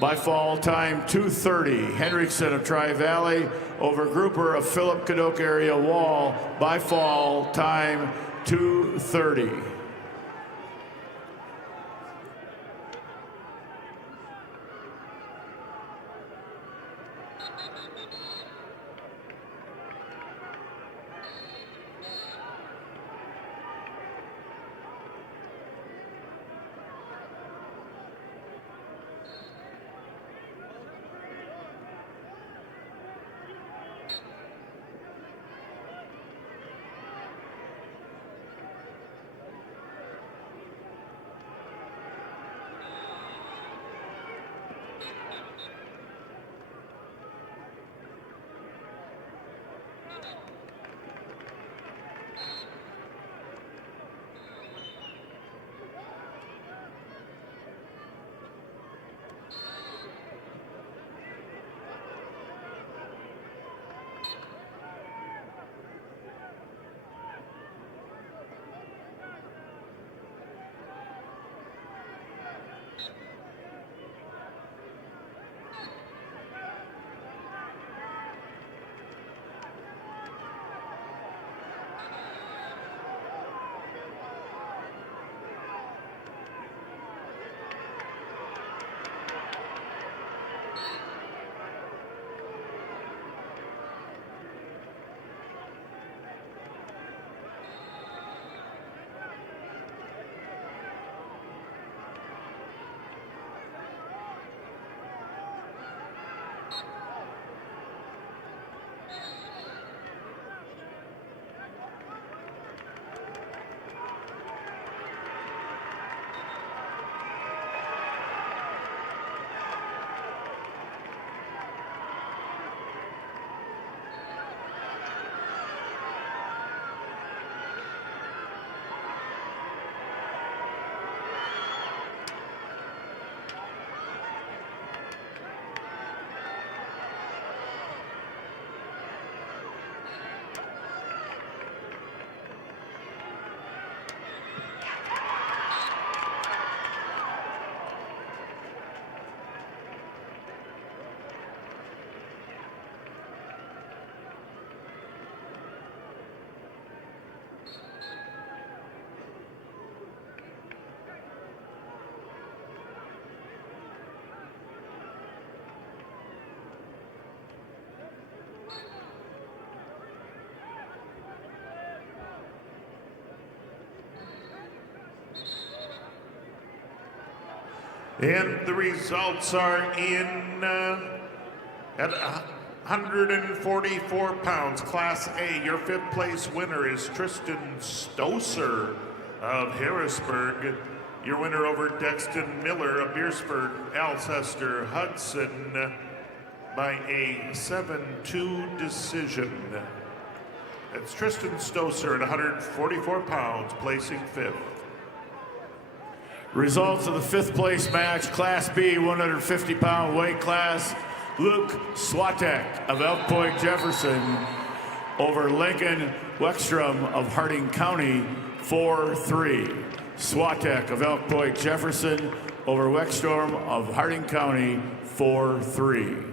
by fall time 2:30. Hendrickson of Tri-Valley over Grouper of Philip Cadoc area Wall by fall time 2:30. And the results are in at 144 pounds, Class A. Your fifth place winner is Tristan Stoser of Harrisburg. Your winner over Dexton Miller of Beersford, Alcester Hudson by a 7-2 decision. That's Tristan Stoser at 144 pounds, placing fifth. Results of the fifth place match, Class B, 150-pound weight class. Luke Swatek of Elk Point Jefferson over Lincoln Weckstrom of Harding County, 4-3. Swatek of Elk Point Jefferson over Weckstrom of Harding County, 4-3.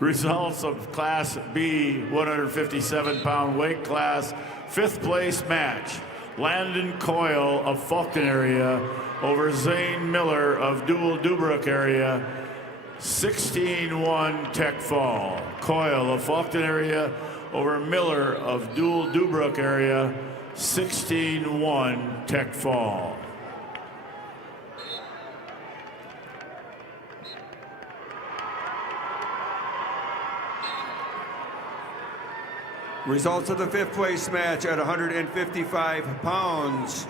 Results of Class B, 157-pound weight class, fifth place match. Landon Coyle of Fulton area over Zane Miller of Dual Dubrook area, 16-1 Tech Fall. Coyle of Fulton area over Miller of Dual Dubrook area, 16-1 Tech Fall. Results of the fifth place match at 155 pounds.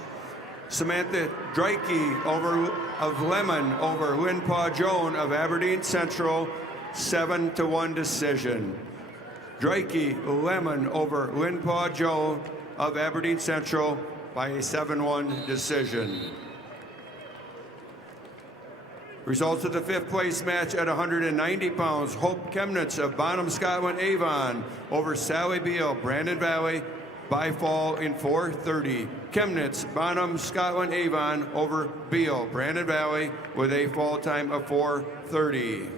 Samantha Drakey of Lemon over Lynn Paw Joan of Aberdeen Central, 7-1 decision. Drakey Lemon over Lynn Paw Joan of Aberdeen Central by a 7-1 decision. Results of the fifth place match at 190 pounds. Hope Chemnitz of Bonham, Scotland, Avon over Sally Beal, Brandon Valley, by fall in 4:30. Chemnitz, Bonham, Scotland, Avon over Beal, Brandon Valley with a fall time of 4:30.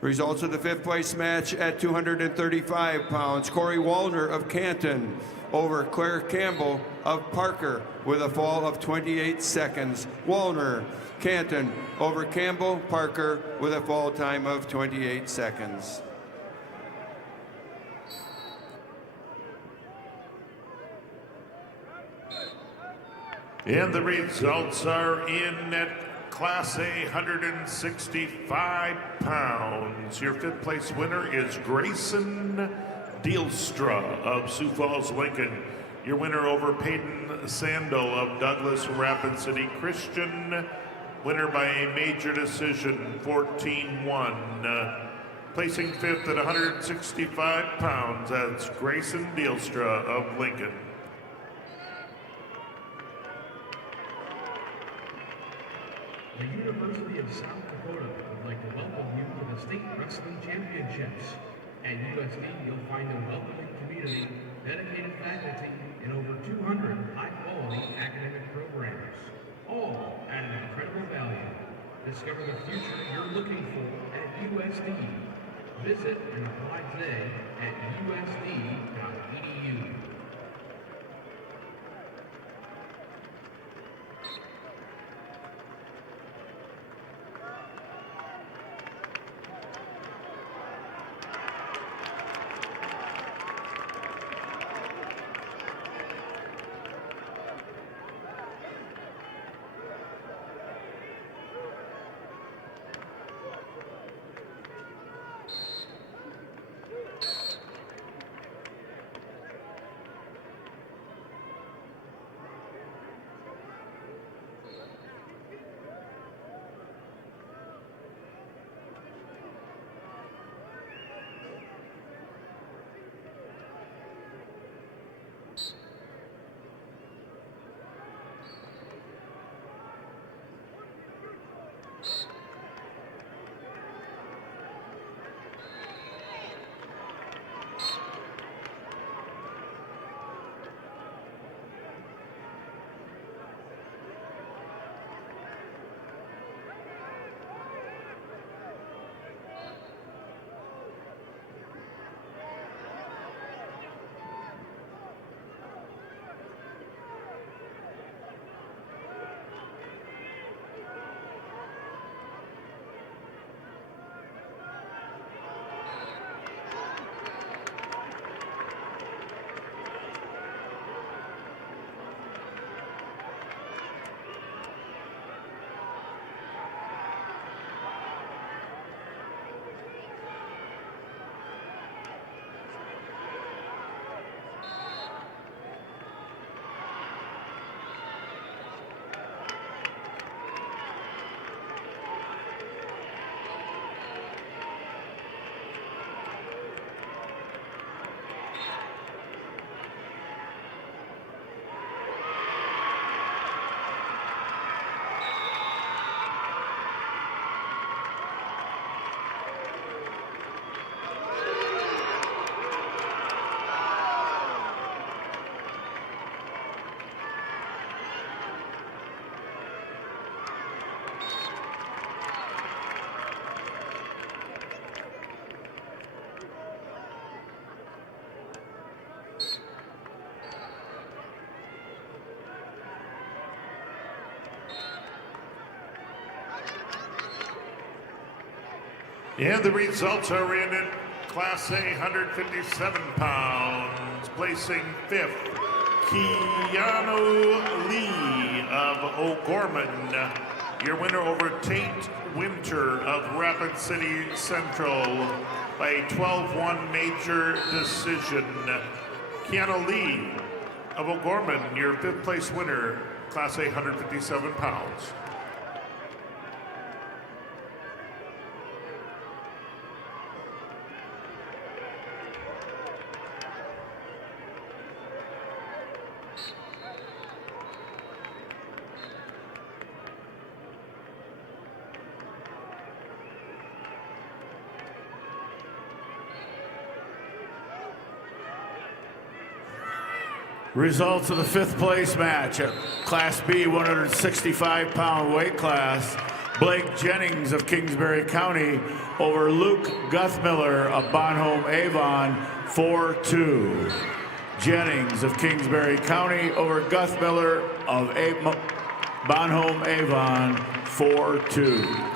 Results of the fifth place match at 235 pounds. Corey Waldner of Canton over Claire Campbell of Parker with a fall of 28 seconds. Waldner, Canton over Campbell, Parker with a fall time of 28 seconds. And the results are in at Class A, 165 pounds. Your fifth place winner is Grayson Dealstra of Sioux Falls, Lincoln. Your winner over Peyton Sandel of Douglas Rapid City Christian. Winner by a major decision, 14-1. Placing fifth at 165 pounds, that's Grayson Dealstra of Lincoln. The University of South Dakota would like to welcome you to the State Wrestling Championships. At USD, you'll find a welcoming community, dedicated faculty, and over 200 high-quality academic programs, all at an incredible value. Discover the future you're looking for at USD. Visit and apply today at usd.edu. And the results are in at Class A, 157 pounds, placing 5th, Keanu Lee of O'Gorman. Your winner over Tate Winter of Rapid City Central by a 12-1 major decision. Keanu Lee of O'Gorman, your 5th place winner, Class A, 157 pounds. Results of the 5th place match at Class B 165-pound weight class. Blake Jennings of Kingsbury County over Luke Guthmiller of Bonhomme Avon 4-2. Jennings of Kingsbury County over Guthmiller of Bonhomme Avon 4-2.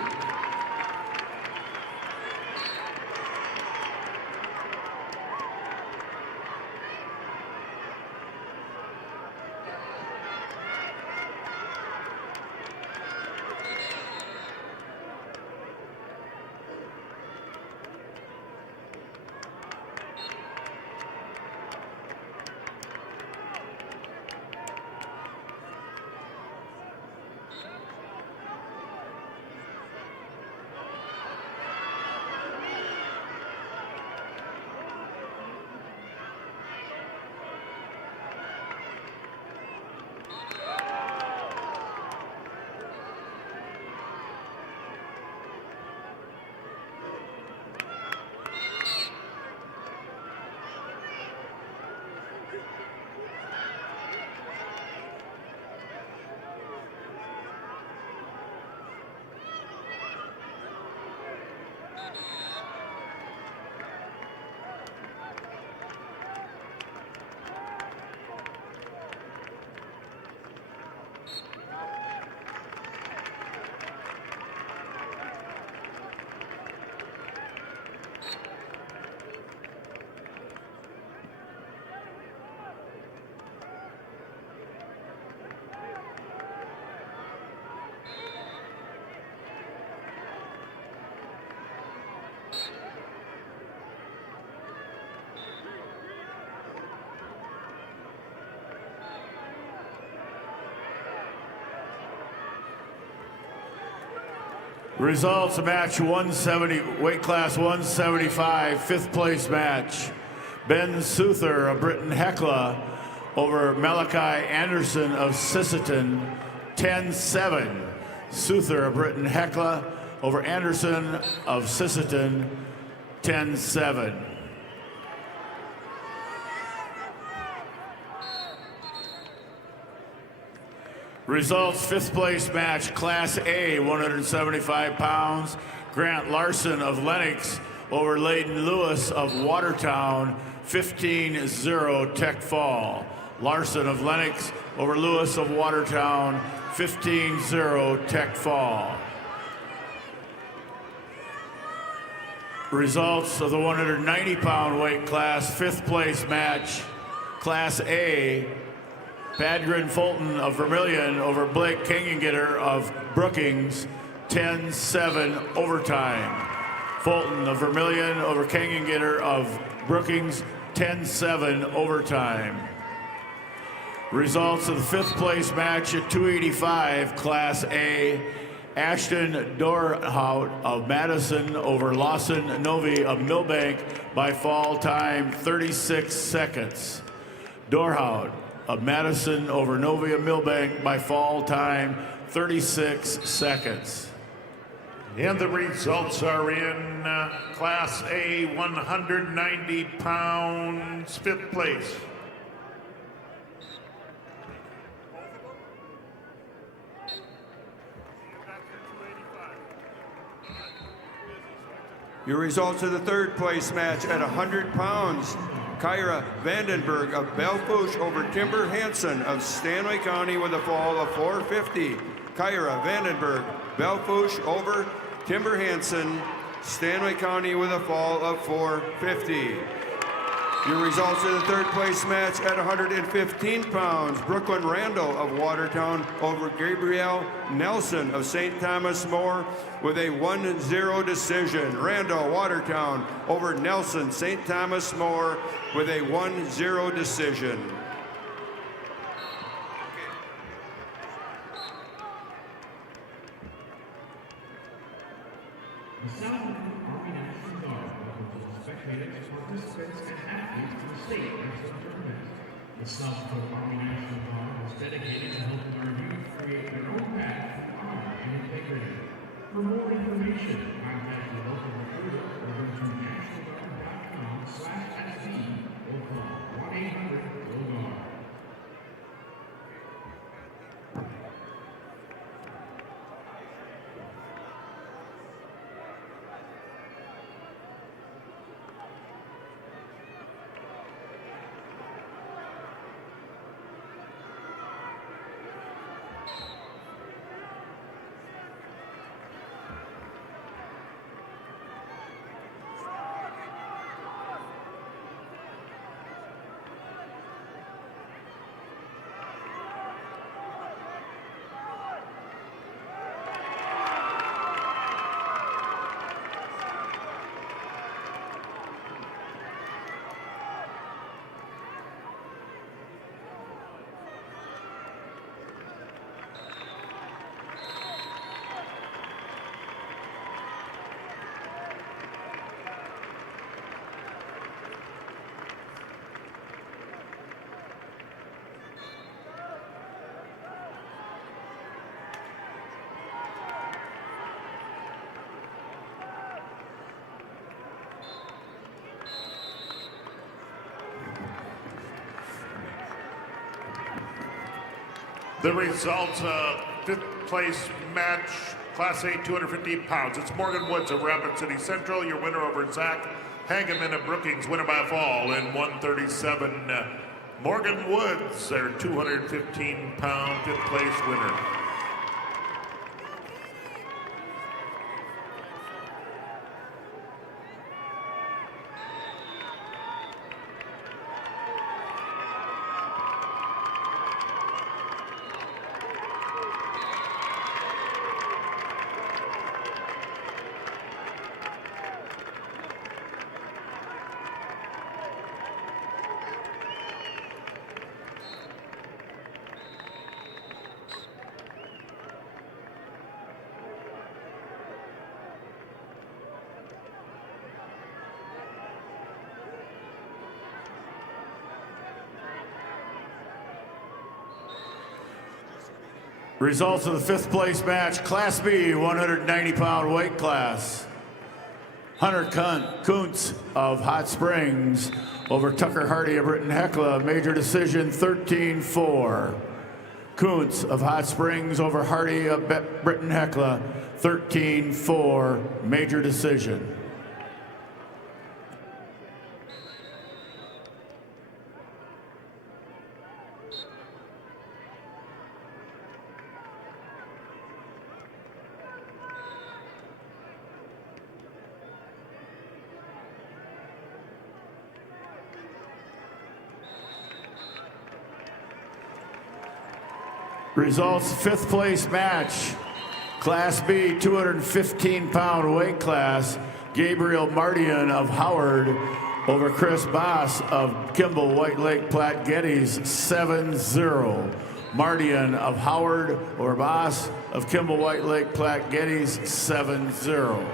Results of match 170, weight class 175, 5th place match. Ben Souther of Britton Hecla over Malachi Anderson of Sisseton 10-7. Souther of Britton Hecla over Anderson of Sisseton 10-7. Results, 5th place match, Class A, 175 pounds. Grant Larson of Lenox over Layden Lewis of Watertown, 15-0 Tech Fall. Larson of Lenox over Lewis of Watertown, 15-0 Tech Fall. Results of the 190-pound weight class, 5th place match, Class A, Padgren Fulton of Vermilion over Blake Kangengitter of Brookings, 10-7 overtime. Fulton of Vermilion over Kangengitter of Brookings, 10-7 overtime. Results of the 5th place match at 285, Class A, Ashton Dorhout of Madison over Lawson Novi of Millbank by fall time 36 seconds. Dorhout of Madison over Novi of Millbank by fall time 36 seconds. And the results are in Class A, 190 pounds, 5th place. Your results of the 3rd place match at 100 pounds. Kyra Vandenberg of Belfouche over Timber Hansen of Stanley County with a fall of 450. Kyra Vandenberg, Belfouche over Timber Hansen, Stanley County with a fall of 450. Your results of the third place match at 115 pounds, Brooklyn Randall of Watertown over Gabrielle Nelson of St. Thomas More with a 1-0 decision. Randall, Watertown over Nelson, St. Thomas More with a 1-0 decision. The Southern Army National Guard welcomes spectators, participants, and athletes to the state national tournament. The South Dakota Army National Guard is dedicated to helping our youth create their own path of honor and integrity. For more information, contact your local recruiter or go to nationalguard.com/SV or call 1-800-GO-GUARD. The results of fifth place match, Class A, 250 pounds. It's Morgan Woods of Rapid City Central, your winner over Zach Hageman of Brookings, winner by a fall in 137. Morgan Woods, their 215-pound fifth place winner. Results of the fifth place match, Class B, 190-pound weight class. Hunter Kuntz of Hot Springs over Tucker Hardy of Britton Hecla, major decision 13-4. Kuntz of Hot Springs over Hardy of Britton Hecla, 13-4, major decision. Results, fifth place match, Class B, 215-pound weight class, Gabriel Mardian of Howard over Chris Boss of Kimball White Lake Platte Geddes, 7-0. Mardian of Howard over Boss of Kimball White Lake Platte Geddes, 7-0.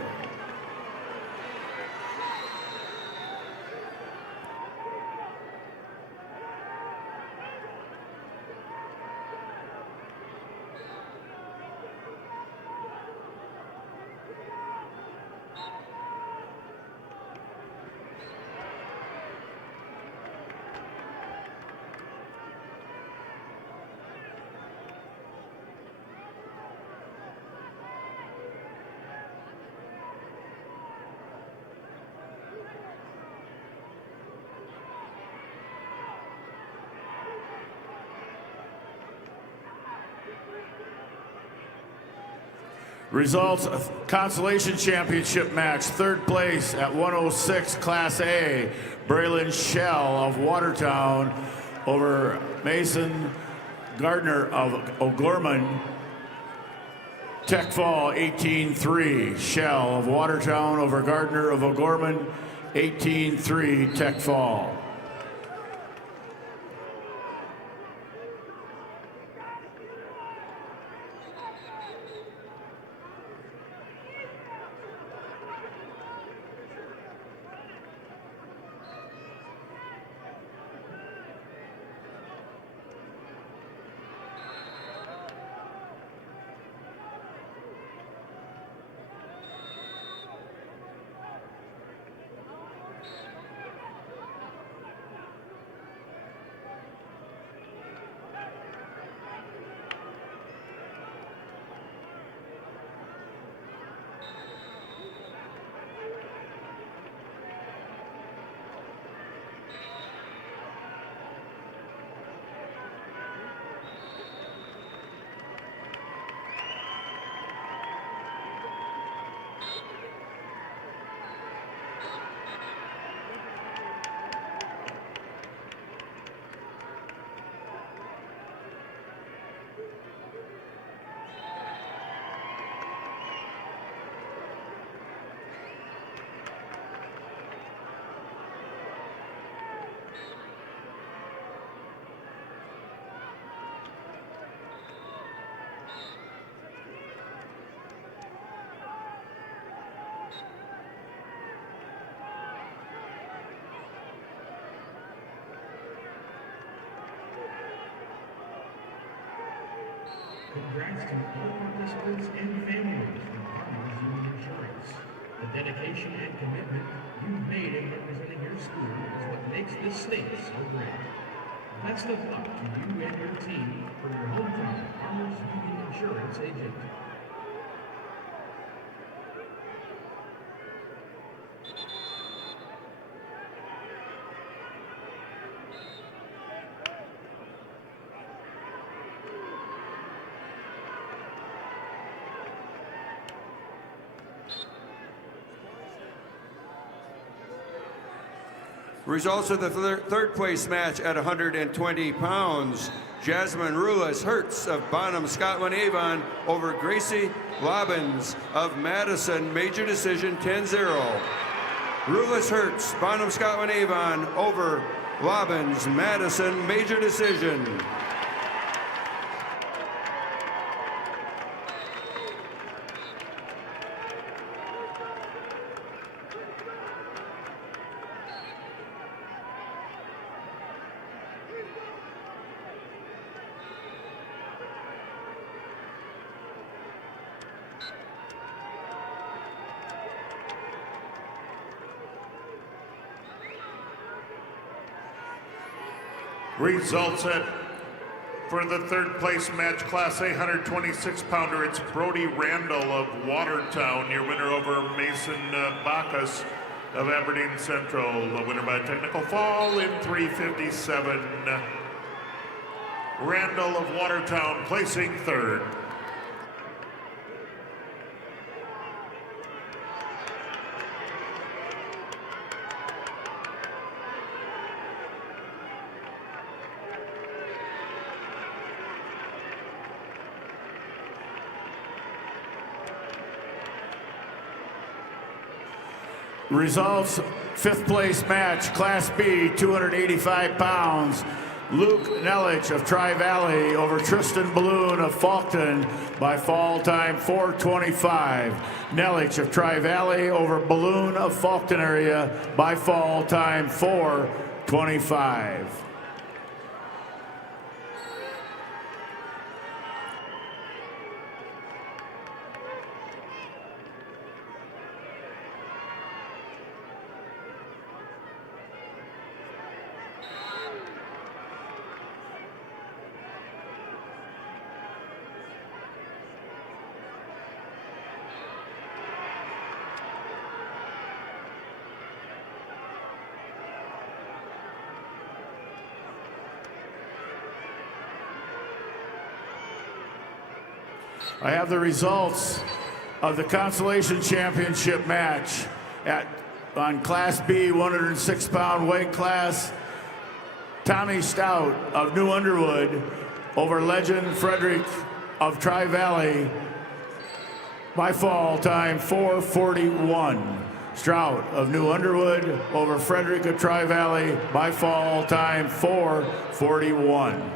Results, consolation championship match, third place at 106 Class A, Braylon Shell of Watertown over Mason Gardner of O'Gorman. Tech Fall 18-3, Shell of Watertown over Gardner of O'Gorman, 18-3 Tech Fall. Congrats to all participants and families from Farmers Union Insurance. The dedication and commitment you've made in representing your school is what makes this state so great. Best of luck to you and your team from your hometown Farmers Union Insurance agent. Results of the third place match at 120 pounds. Jasmine Rulas Hertz of Bonham, Scotland Avon over Gracie Lobbins of Madison. Major decision 10-0. Rulas Hertz, Bonham, Scotland Avon over Lobbins, Madison. Major decision. Results for the third place match, Class A 126 pounder. It's Brody Randall of Watertown, your winner over Mason Bacchus of Aberdeen Central. The winner by technical fall in 3:57. Randall of Watertown placing third. Results, fifth place match, Class B, 285 pounds. Luke Nelich of Tri-Valley over Tristan Balloon of Faulkton by fall time 4:25. Nelich of Tri-Valley over Balloon of Faulkton area by fall time 4:25. I have the results of the Consolation Championship match on Class B 106-pound weight class, Tommy Stout of New Underwood over Legend Frederick of Tri-Valley by fall time 4:41. Strout of New Underwood over Frederick of Tri-Valley by fall time 4:41.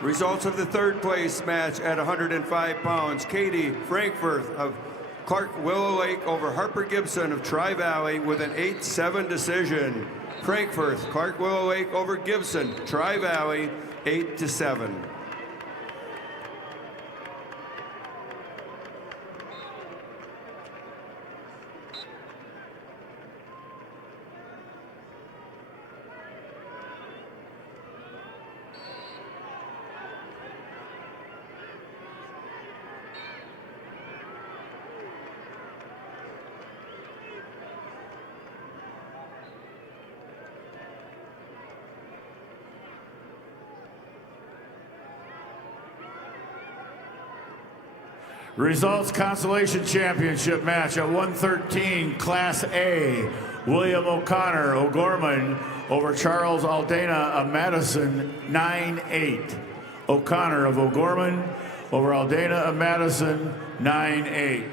Results of the third place match at 105 pounds. Katie Frankfurt of Clark Willow Lake over Harper Gibson of Tri-Valley with an 8-7 decision. Frankfurt, Clark Willow Lake over Gibson, Tri-Valley, 8-7. Results Consolation Championship match at 113 Class A. William O'Connor O'Gorman over Charles Aldana of Madison 9-8. O'Connor of O'Gorman over Aldana of Madison 9-8.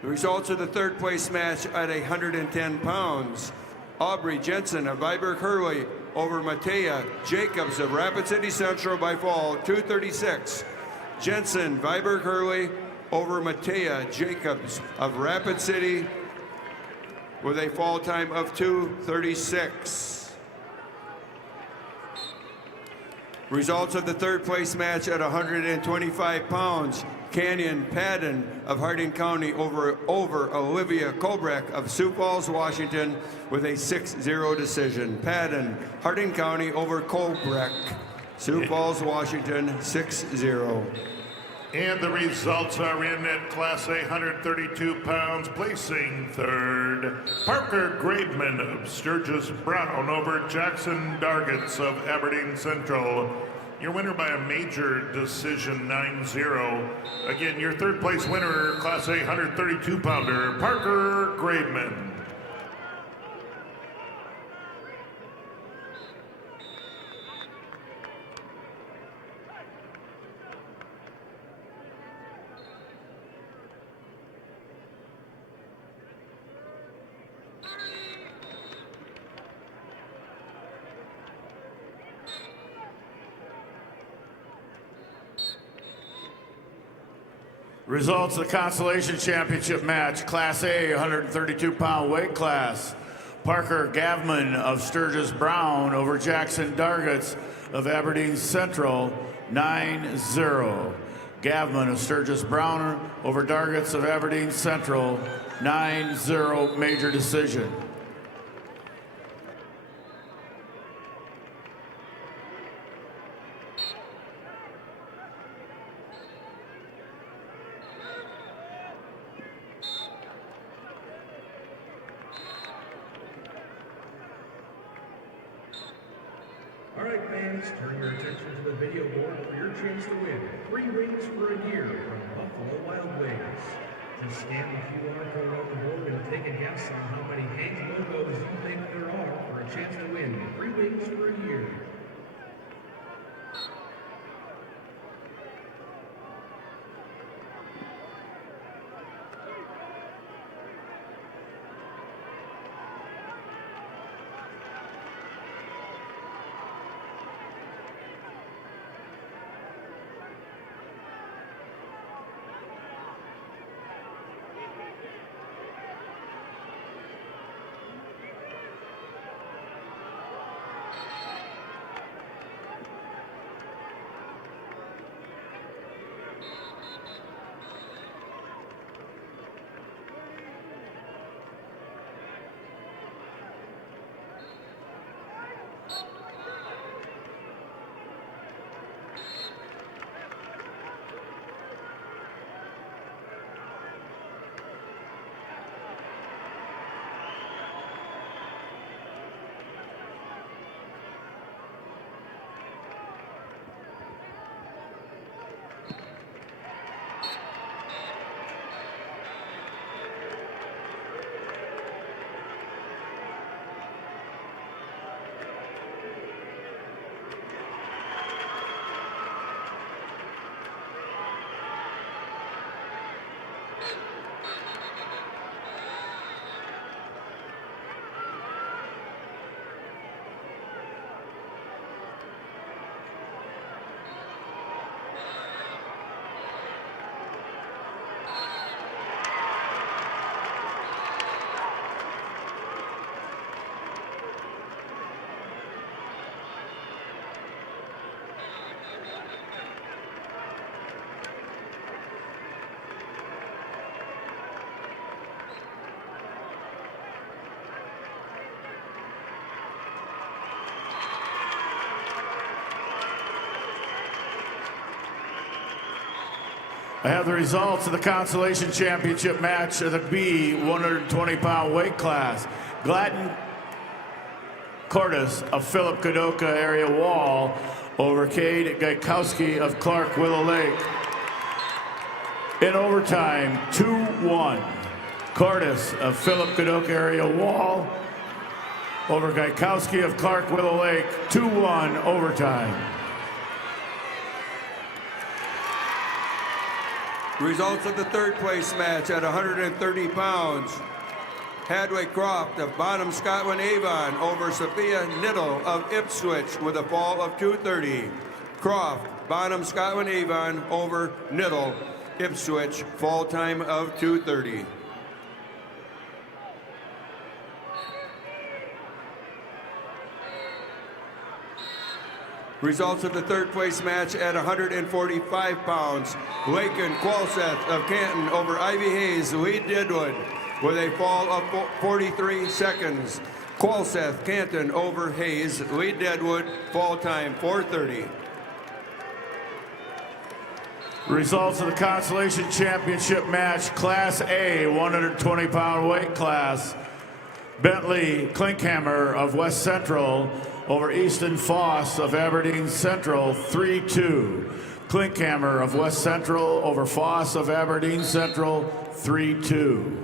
The results of the third place match at 110 pounds. Aubrey Jensen of Viborg Hurley over Matea Jacobs of Rapid City Central by fall 2:36. Jensen, Viborg Hurley over Matea Jacobs of Rapid City with a fall time of 2:36. Results of the third place match at 125 pounds. Canyon Padden of Hardin County over Olivia Kobrak of Sioux Falls, Washington with a 6-0 decision. Padden, Hardin County over Kobrak, Sioux Falls, Washington, 6-0. And the results are in at Class A, 132 pounds, placing third. Parker Graveman of Sturgis Brown over Jackson Dargits of Aberdeen Central. Your winner by a major decision, 9-0. Again, your third place winner, Class A 132 pounder, Parker Graveman. Results of the Consolation Championship match, Class A, 132-pound weight class. Parker Gavman of Sturgis Brown over Jackson Dargitz of Aberdeen Central, 9-0. Gavman of Sturgis Brown over Dargitz of Aberdeen Central, 9-0 major decision. All right, fans, turn your attention to the video board for your chance to win 3 rings for a year from Buffalo Wild Wings. Just scan the QR code on the board and take a guess on how many Hanes logos you think there are for a chance to win 3 rings for a year. I have the results of the Consolation Championship match of the B 120-pound weight class. Gladden Cordes of Philip Kadoka area wall over Cade Gaikowski of Clark Willow Lake. In overtime, 2-1. Cordes of Philip Kadoka area wall over Gaikowski of Clark Willow Lake, 2-1 overtime. Results of the third place match at 130 pounds. Hadway Croft of Bonham Scotland Avon over Sophia Niddle of Ipswich with a fall of 2:30. Croft, Bonham Scotland Avon over Niddle, Ipswich, fall time of 2:30. Results of the third place match at 145 pounds. Lakin Qualseth of Canton over Ivy Hayes, Lee Deadwood, with a fall of 43 seconds. Qualseth, Canton over Hayes, Lee Deadwood, fall time 4:30. Results of the Consolation Championship match, Class A, 120-pound weight class. Bentley Klinkhammer of West Central over Easton Foss of Aberdeen Central, 3-2. Klinkhammer of West Central over Foss of Aberdeen Central, 3-2.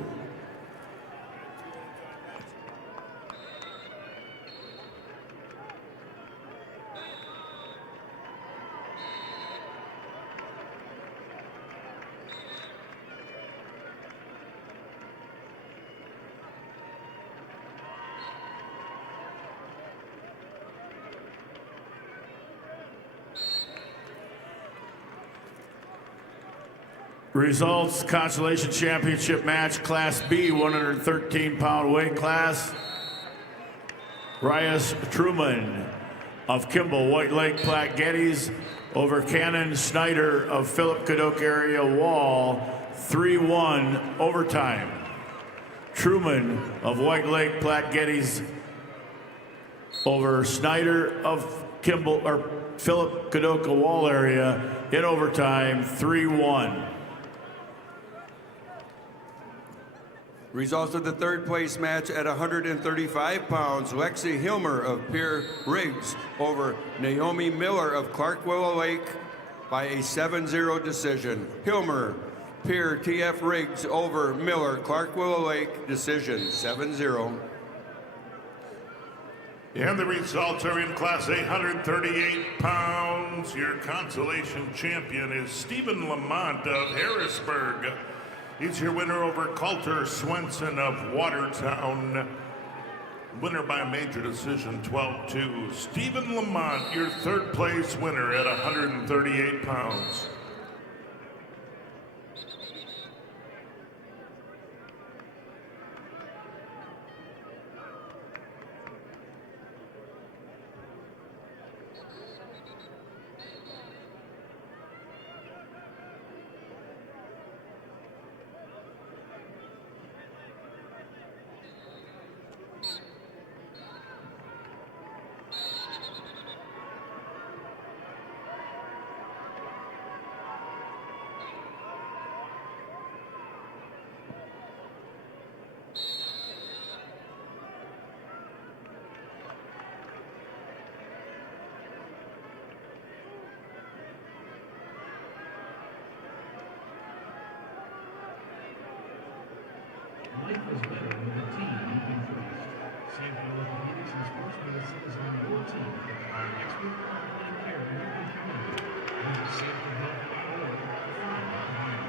Results: Consolation Championship match, Class B, 113-pound weight class. Reyes Truman of Kimball, White Lake, Platte Geddes over Cannon Snyder of Philip Cadoc area Wall, 3-1 overtime. Truman of White Lake, Platte Geddes over Snyder of Kimball or Philip Cadoc Wall area in overtime, 3-1. Results of the third place match at 135 pounds, Lexi Hilmer of Pierre Riggs over Naomi Miller of Clark Willow Lake by a 7-0 decision. Hilmer, Pierre TF Riggs over Miller, Clark Willow Lake decision, 7-0. And the results are in Class A, 138 pounds. Your consolation champion is Stephen Lamont of Harrisburg. He's your winner over Coulter Swenson of Watertown. Winner by a major decision, 12-2. Stephen Lamont, your third place winner at 138 pounds. Life is better when the team moving first. Safety orthopedics and sports medicine is on your team. Our expert quality care in your community. Visit safetyhealth.org to find out more.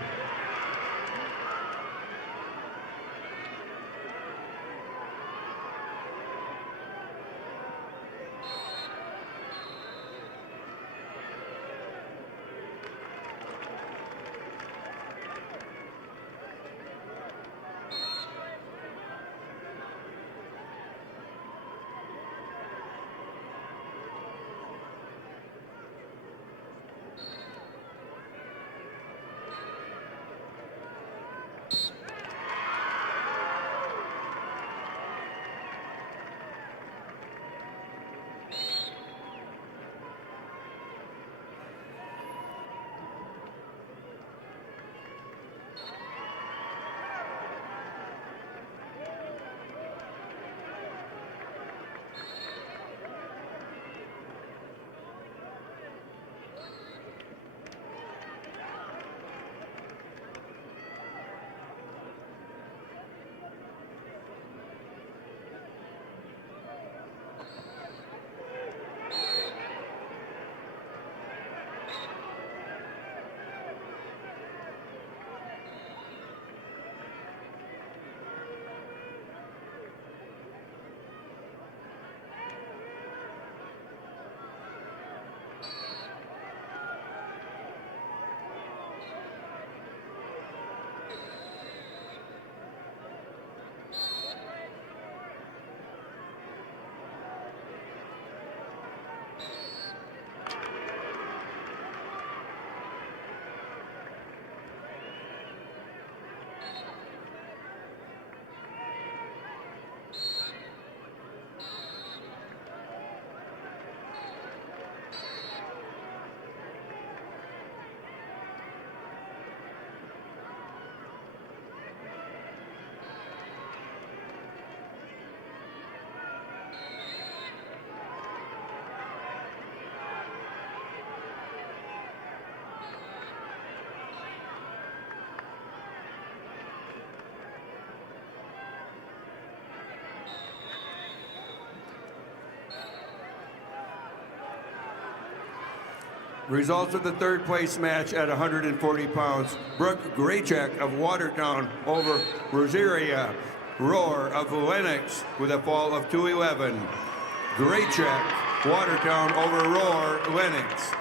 Results of the third place match at 140 pounds. Brooke Graycheck of Watertown over Rosaria Roar of Lennox with a fall of 2-11. Graycheck, Watertown over Roar, Lennox.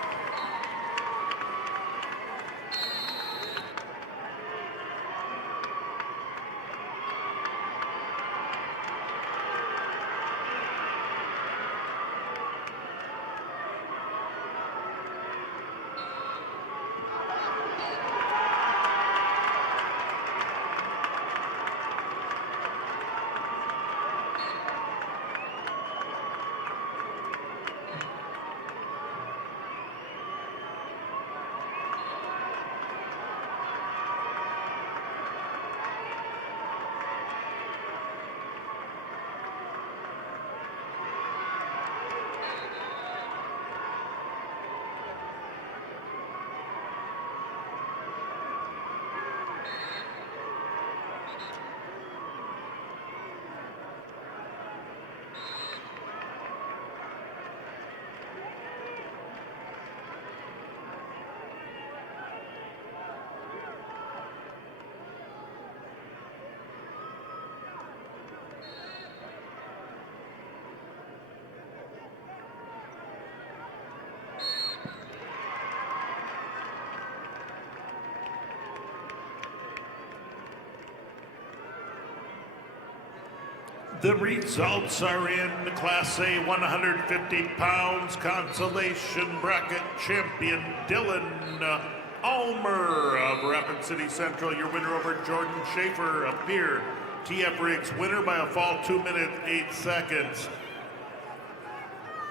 The results are in. Class A 150 pounds consolation bracket champion Dylan Ulmer of Rapid City Central, your winner over Jordan Schaefer of Beer. TF Riggs winner by a fall 2 minutes 8 seconds.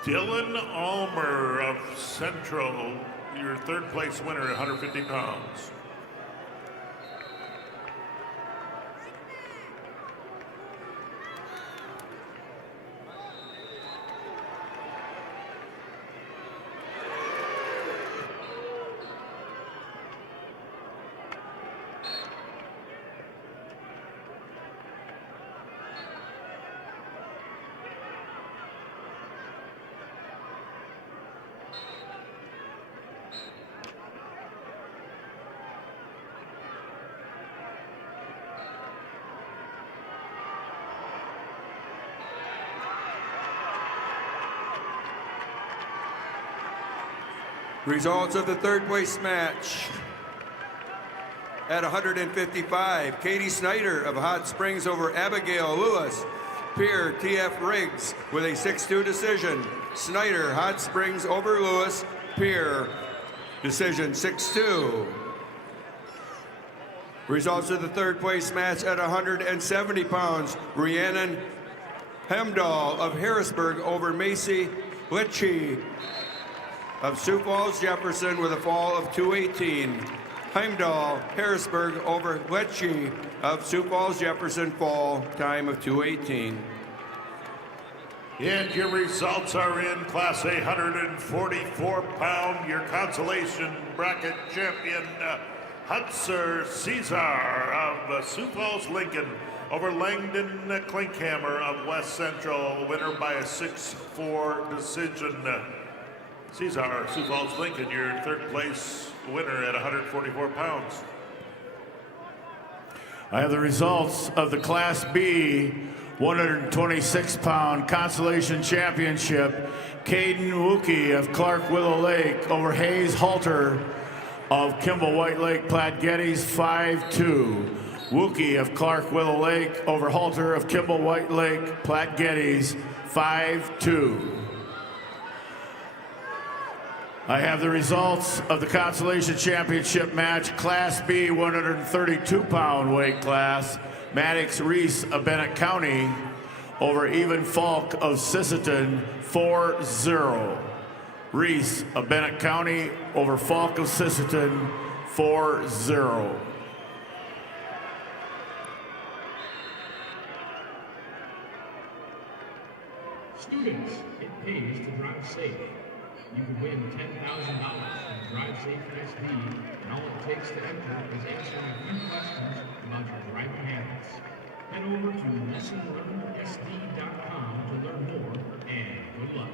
Dylan Ulmer of Central, your third place winner at 150 pounds. Results of the third place match. At 155, Katie Snyder of Hot Springs over Abigail Lewis. Peer TF Riggs with a 6-2 decision. Snyder, Hot Springs over Lewis. Peer, decision 6-2. Results of the third place match at 170 pounds. Rhiannon Hemdahl of Harrisburg over Macy Litchi of Sioux Falls Jefferson with a fall of 2:18. Heimdall, Harrisburg over Letchi of Sioux Falls Jefferson, fall time of 2:18. And your results are in. Class A 144-pound, your consolation bracket champion, Hutzer Caesar of Sioux Falls Lincoln over Langdon Klinkhammer of West Central, winner by a 6-4 decision. Caesar, Sioux Falls Lincoln, your third place winner at 144 pounds. I have the results of the Class B 126-pound consolation championship. Caden Wookie of Clark Willow Lake over Hayes Halter of Kimball White Lake Platte Geddes, 5-2. Wookie of Clark Willow Lake over Halter of Kimball White Lake Platte Geddes, 5-2. I have the results of the consolation championship match, Class B 132-pound weight class. Maddox Reese of Bennett County over Even Falk of Sisseton, 4-0. Reese of Bennett County over Falk of Sisseton, 4-0. Students, it pays to drive safe. You can win $10,000 from Drive Safe SD, and all it takes to enter is answering a few questions about your driving habits. Head over to lessonlearnedsd.com to learn more, and good luck.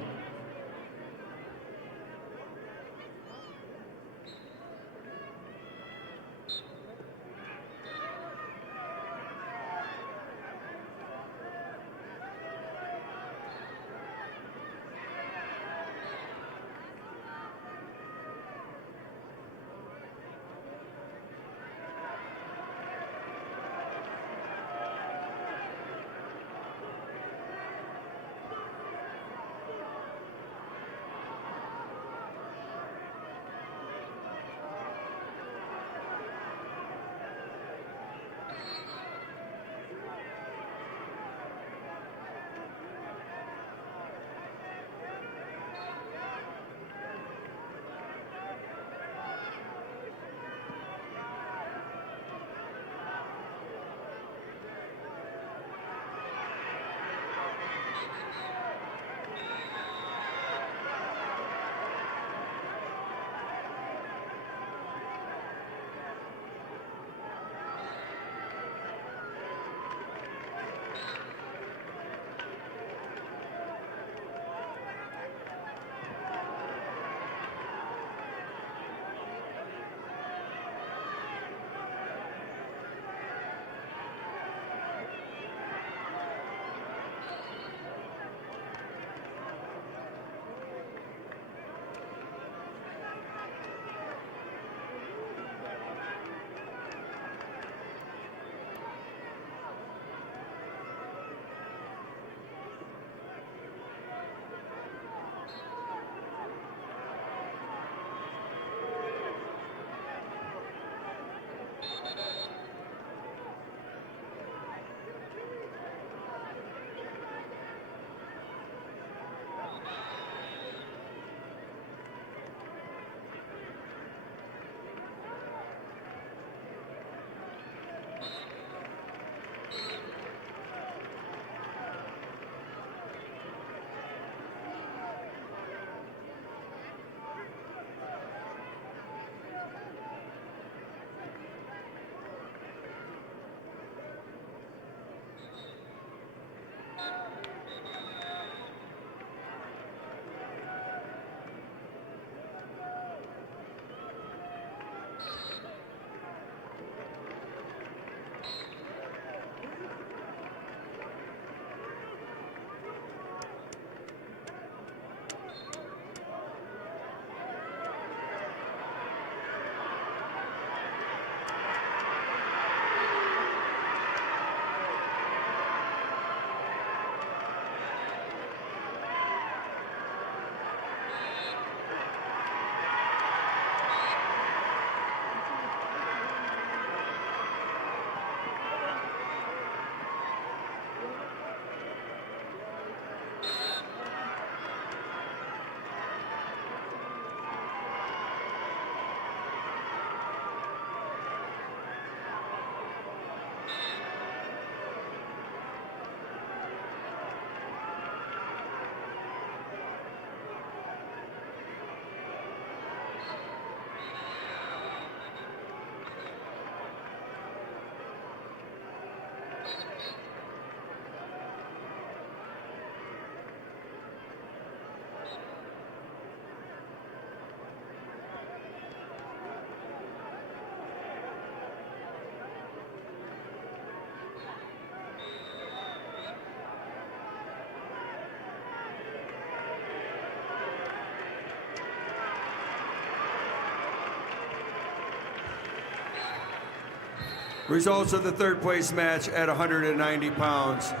Results of the third place match at 190 pounds.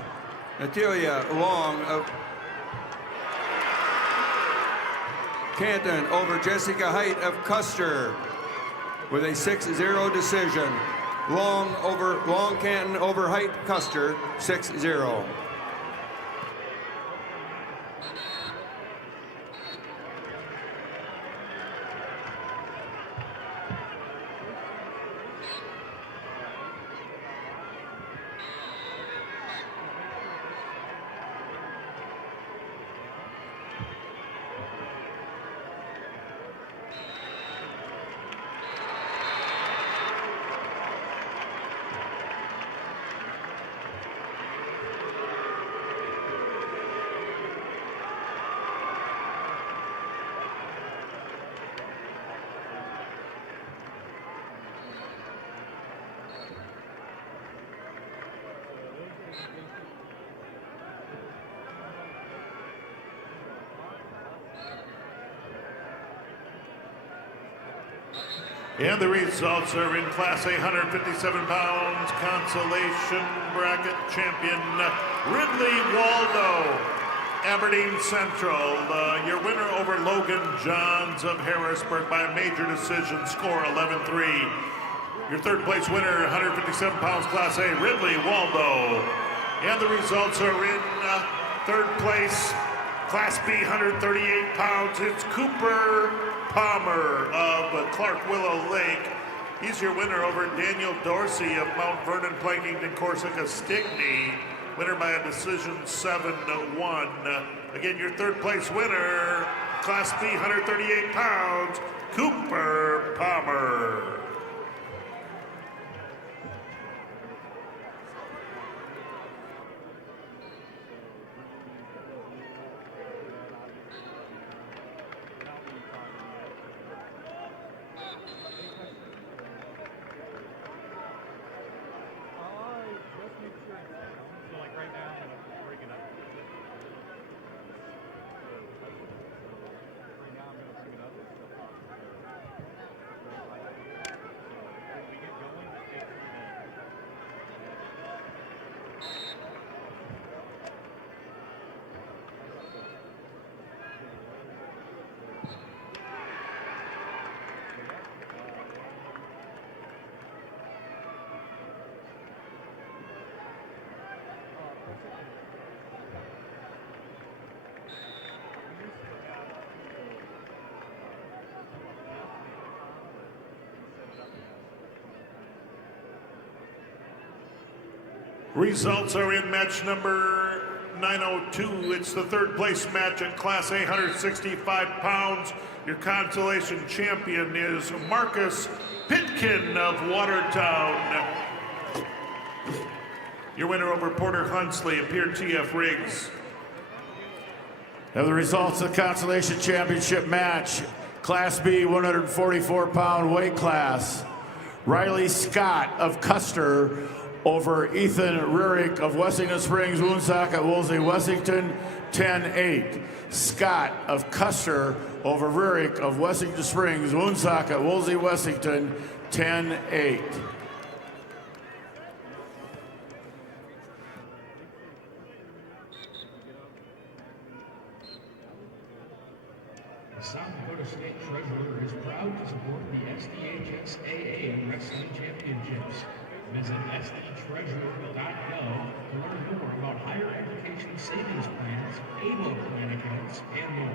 Natalia Long of Canton over Jessica Height of Custer with a 6-0 decision. Long Canton over Height Custer, 6-0. And the results are in Class A, 157 pounds, consolation bracket champion Ridley Waldo, Aberdeen Central. Your winner over Logan Johns of Harrisburg by a major decision, score 11-3. Your third place winner, 157 pounds, Class A, Ridley Waldo. And the results are in third place, Class B, 138 pounds. It's Cooper Palmer of Clark Willow Lake. He's your winner over Daniel Dorsey of Mount Vernon, Plankington, Corsica, Stickney. Winner by a decision 7-1. Again, your third place winner, Class B, 138 pounds, Cooper Palmer. Results are in match number 902. It's the third place match at Class A, 165 pounds. Your consolation champion is Marcus Pitkin of Watertown. Your winner over Porter Hunsley appeared TF Riggs. Now the results of the consolation championship match, Class B, 144-pound weight class. Riley Scott of Custer over Ethan Rurik of Wessington Springs, Woonsocket, Woolsey, Wessington, 10-8. Scott of Custer over Rurik of Wessington Springs, Woonsocket, Woolsey, Wessington, 10-8. The South Dakota State Treasurer is proud to support the SDHSAA Wrestling Championships. Visit sdtreasurer.gov to learn more about higher education savings plans, ABLE plan accounts, and more.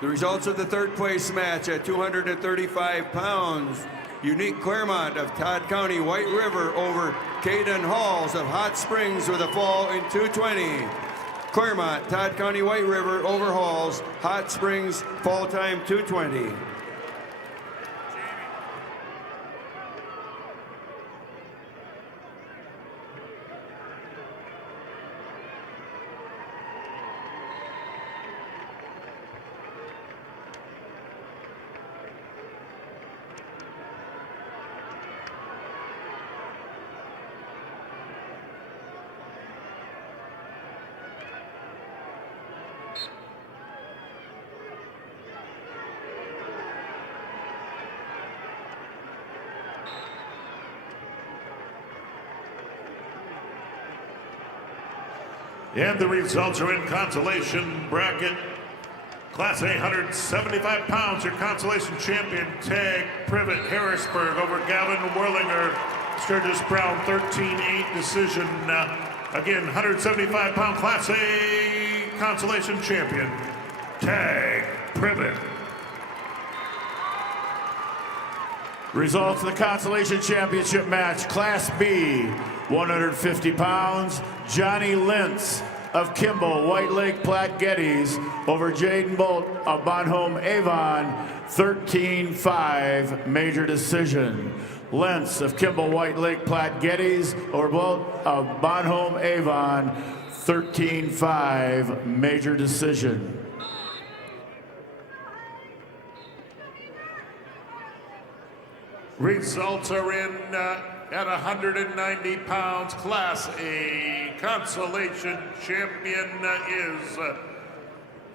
The results of the third place match at 235 pounds. Unique Claremont of Todd County White River over Caden Halls of Hot Springs with a fall in 220. Claremont, Todd County White River over Halls, Hot Springs, fall time 220. And the results are in consolation bracket. Class A, 175 pounds, your consolation champion, Tag Privet Harrisburg over Gavin Werlinger, Sturgis Brown, 13-8 decision. Again, 175-pound Class A consolation champion, Tag Privet. Results of the Consolation Championship match, Class B, 150 pounds, Johnny Lentz of Kimball, White Lake Platte Geddes over Jaden Bolt of Bonhomme Avon, 13-5 major decision. Lentz of Kimball, White Lake Platte Geddes over Bolt of Bonhomme Avon, 13-5 major decision. Results are in at 190 pounds. Class A consolation champion is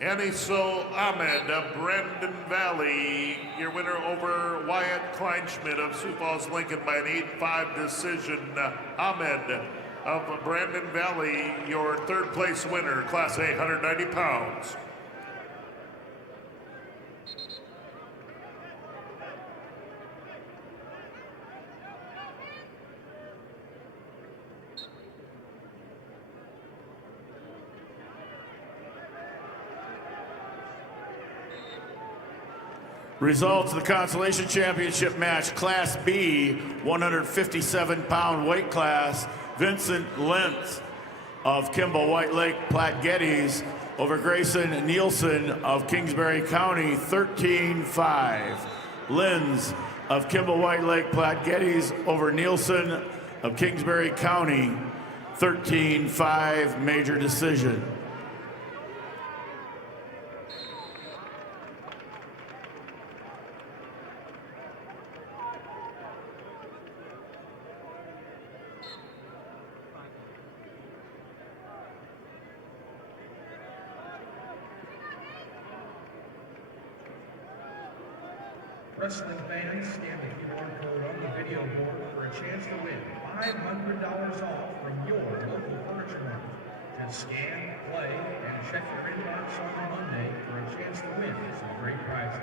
Aniso Ahmed of Brandon Valley. Your winner over Wyatt Kleinschmidt of Sioux Falls Lincoln by an 8-5 decision. Ahmed of Brandon Valley, your third place winner, Class A, 190 pounds. Results of the Consolation Championship match, Class B, 157-pound weight class, Vincent Lentz of Kimball, White Lake, Platte Geddes over Grayson Nielsen of Kingsbury County, 13-5. Lentz of Kimball, White Lake, Platte Geddes over Nielsen of Kingsbury County, 13-5 major decision. Wrestling fans, scan the QR code on the video board for a chance to win $500 off from your local furniture market. Just scan, play, and check your inbox on Monday for a chance to win some great prizes.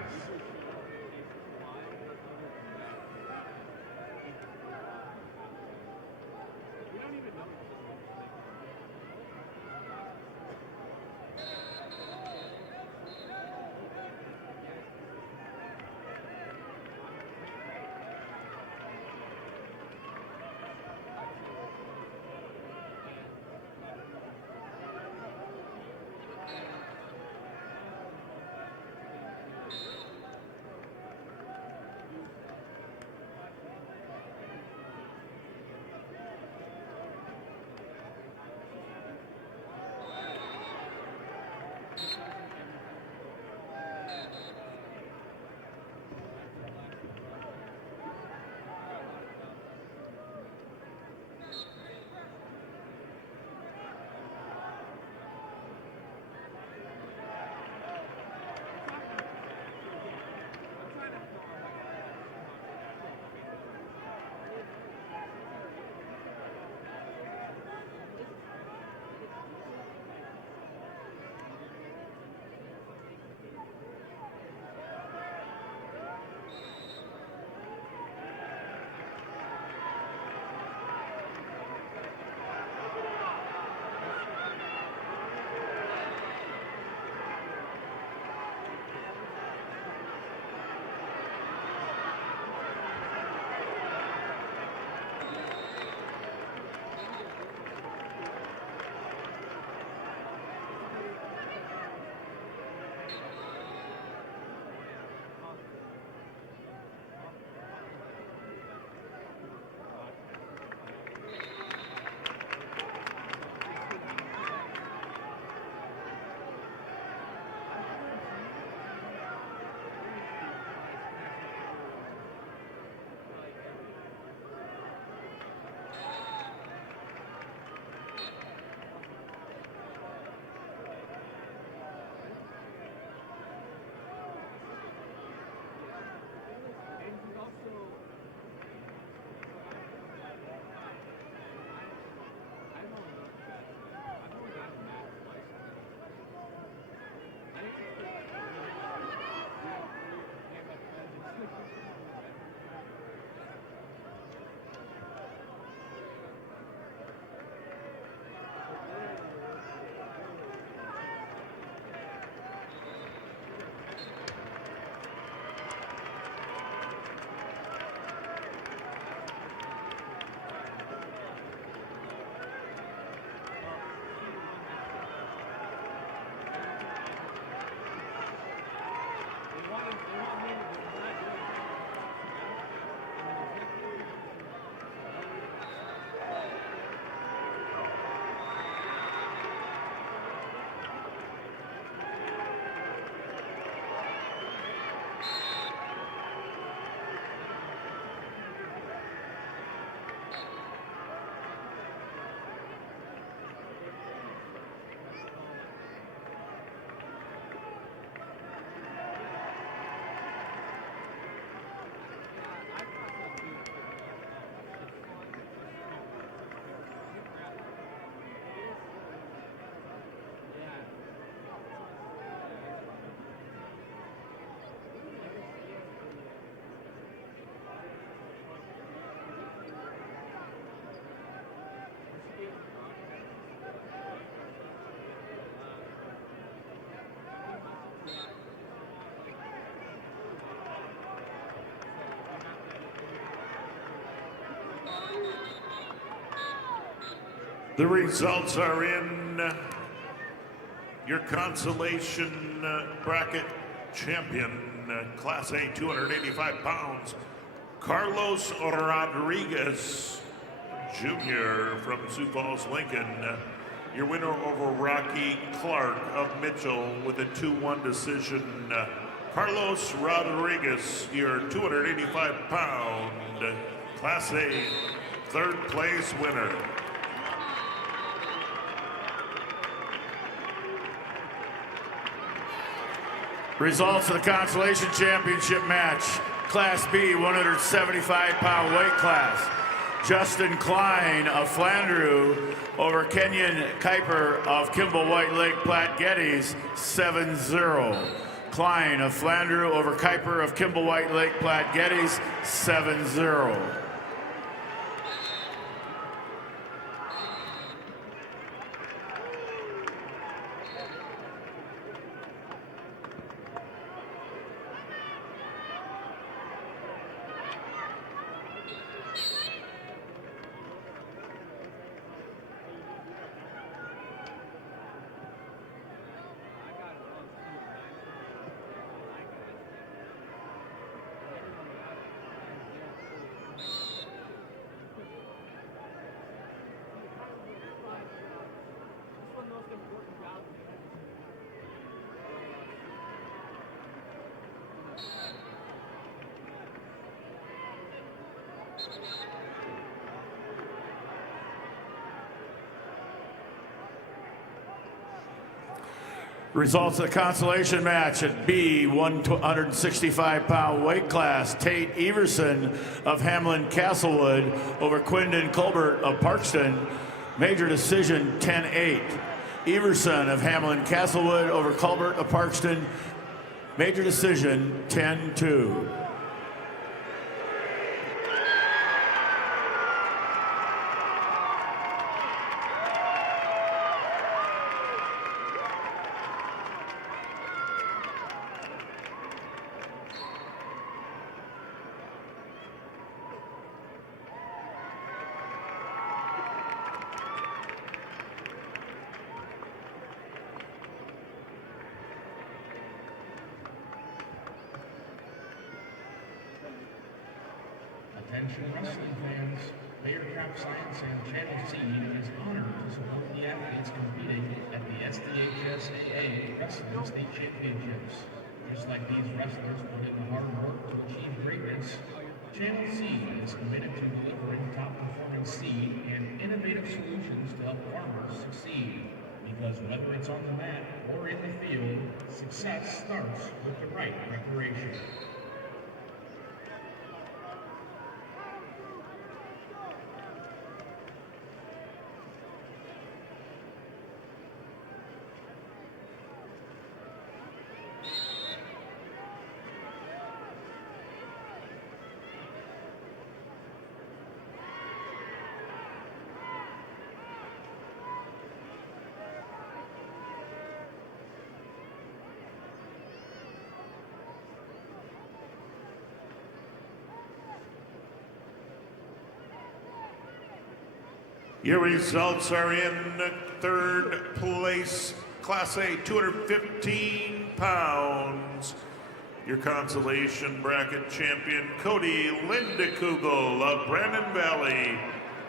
The results are in. Your consolation bracket champion, Class A, 285 pounds, Carlos Rodriguez Jr. from Sioux Falls, Lincoln. Your winner over Rocky Clark of Mitchell with a 2-1 decision. Carlos Rodriguez, your 285-pound Class A third place winner. Results of the Consolation Championship match. Class B, 175-pound weight class. Justin Klein of Flandreau over Kenyon Kuiper of Kimball White Lake Platte Geddes, 7-0. Klein of Flandreau over Kuiper of Kimball White Lake Platte Geddes, 7-0. Results of the consolation match at B, 165-pound weight class. Tate Everson of Hamlin Castlewood over Quindon Colbert of Parkston. Major decision 10-8. Everson of Hamlin Castlewood over Colbert of Parkston. Major decision 10-2. Attention wrestling fans, Bayer Crop Science and Channel C is honored to support the athletes competing at the SDHSAA Wrestling State Championships. Just like these wrestlers put in the hard work to achieve greatness, Channel C is committed to delivering top-performing seed and innovative solutions to help farmers succeed. Because whether it's on the mat or in the field, success starts with the right preparation. Your results are in. Third place, Class A, 215 pounds. Your consolation bracket champion, Cody Lindekugel of Brandon Valley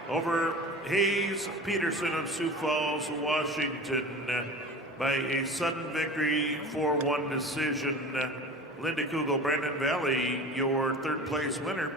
over Hayes Peterson of Sioux Falls, Washington by a sudden victory, 4-1 decision. Lindekugel, Brandon Valley, your third place winner.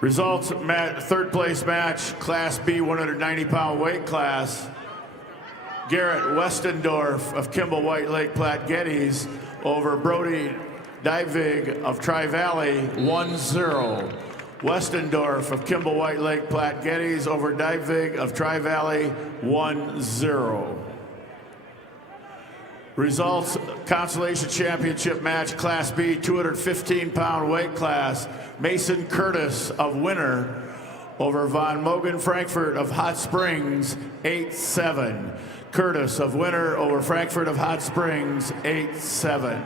Results, third place match, Class B 190-pound weight class. Garrett Westendorf of Kimball White Lake Platte Geddes over Brody Divig of Tri-Valley 1-0. Westendorf of Kimball White Lake Platte Geddes over Divig of Tri-Valley 1-0. Results, consolation championship match, Class B 215-pound weight class. Mason Curtis of Winter over Von Mogen Frankfurt of Hot Springs 8-7. Curtis of Winter over Frankfurt of Hot Springs 8-7.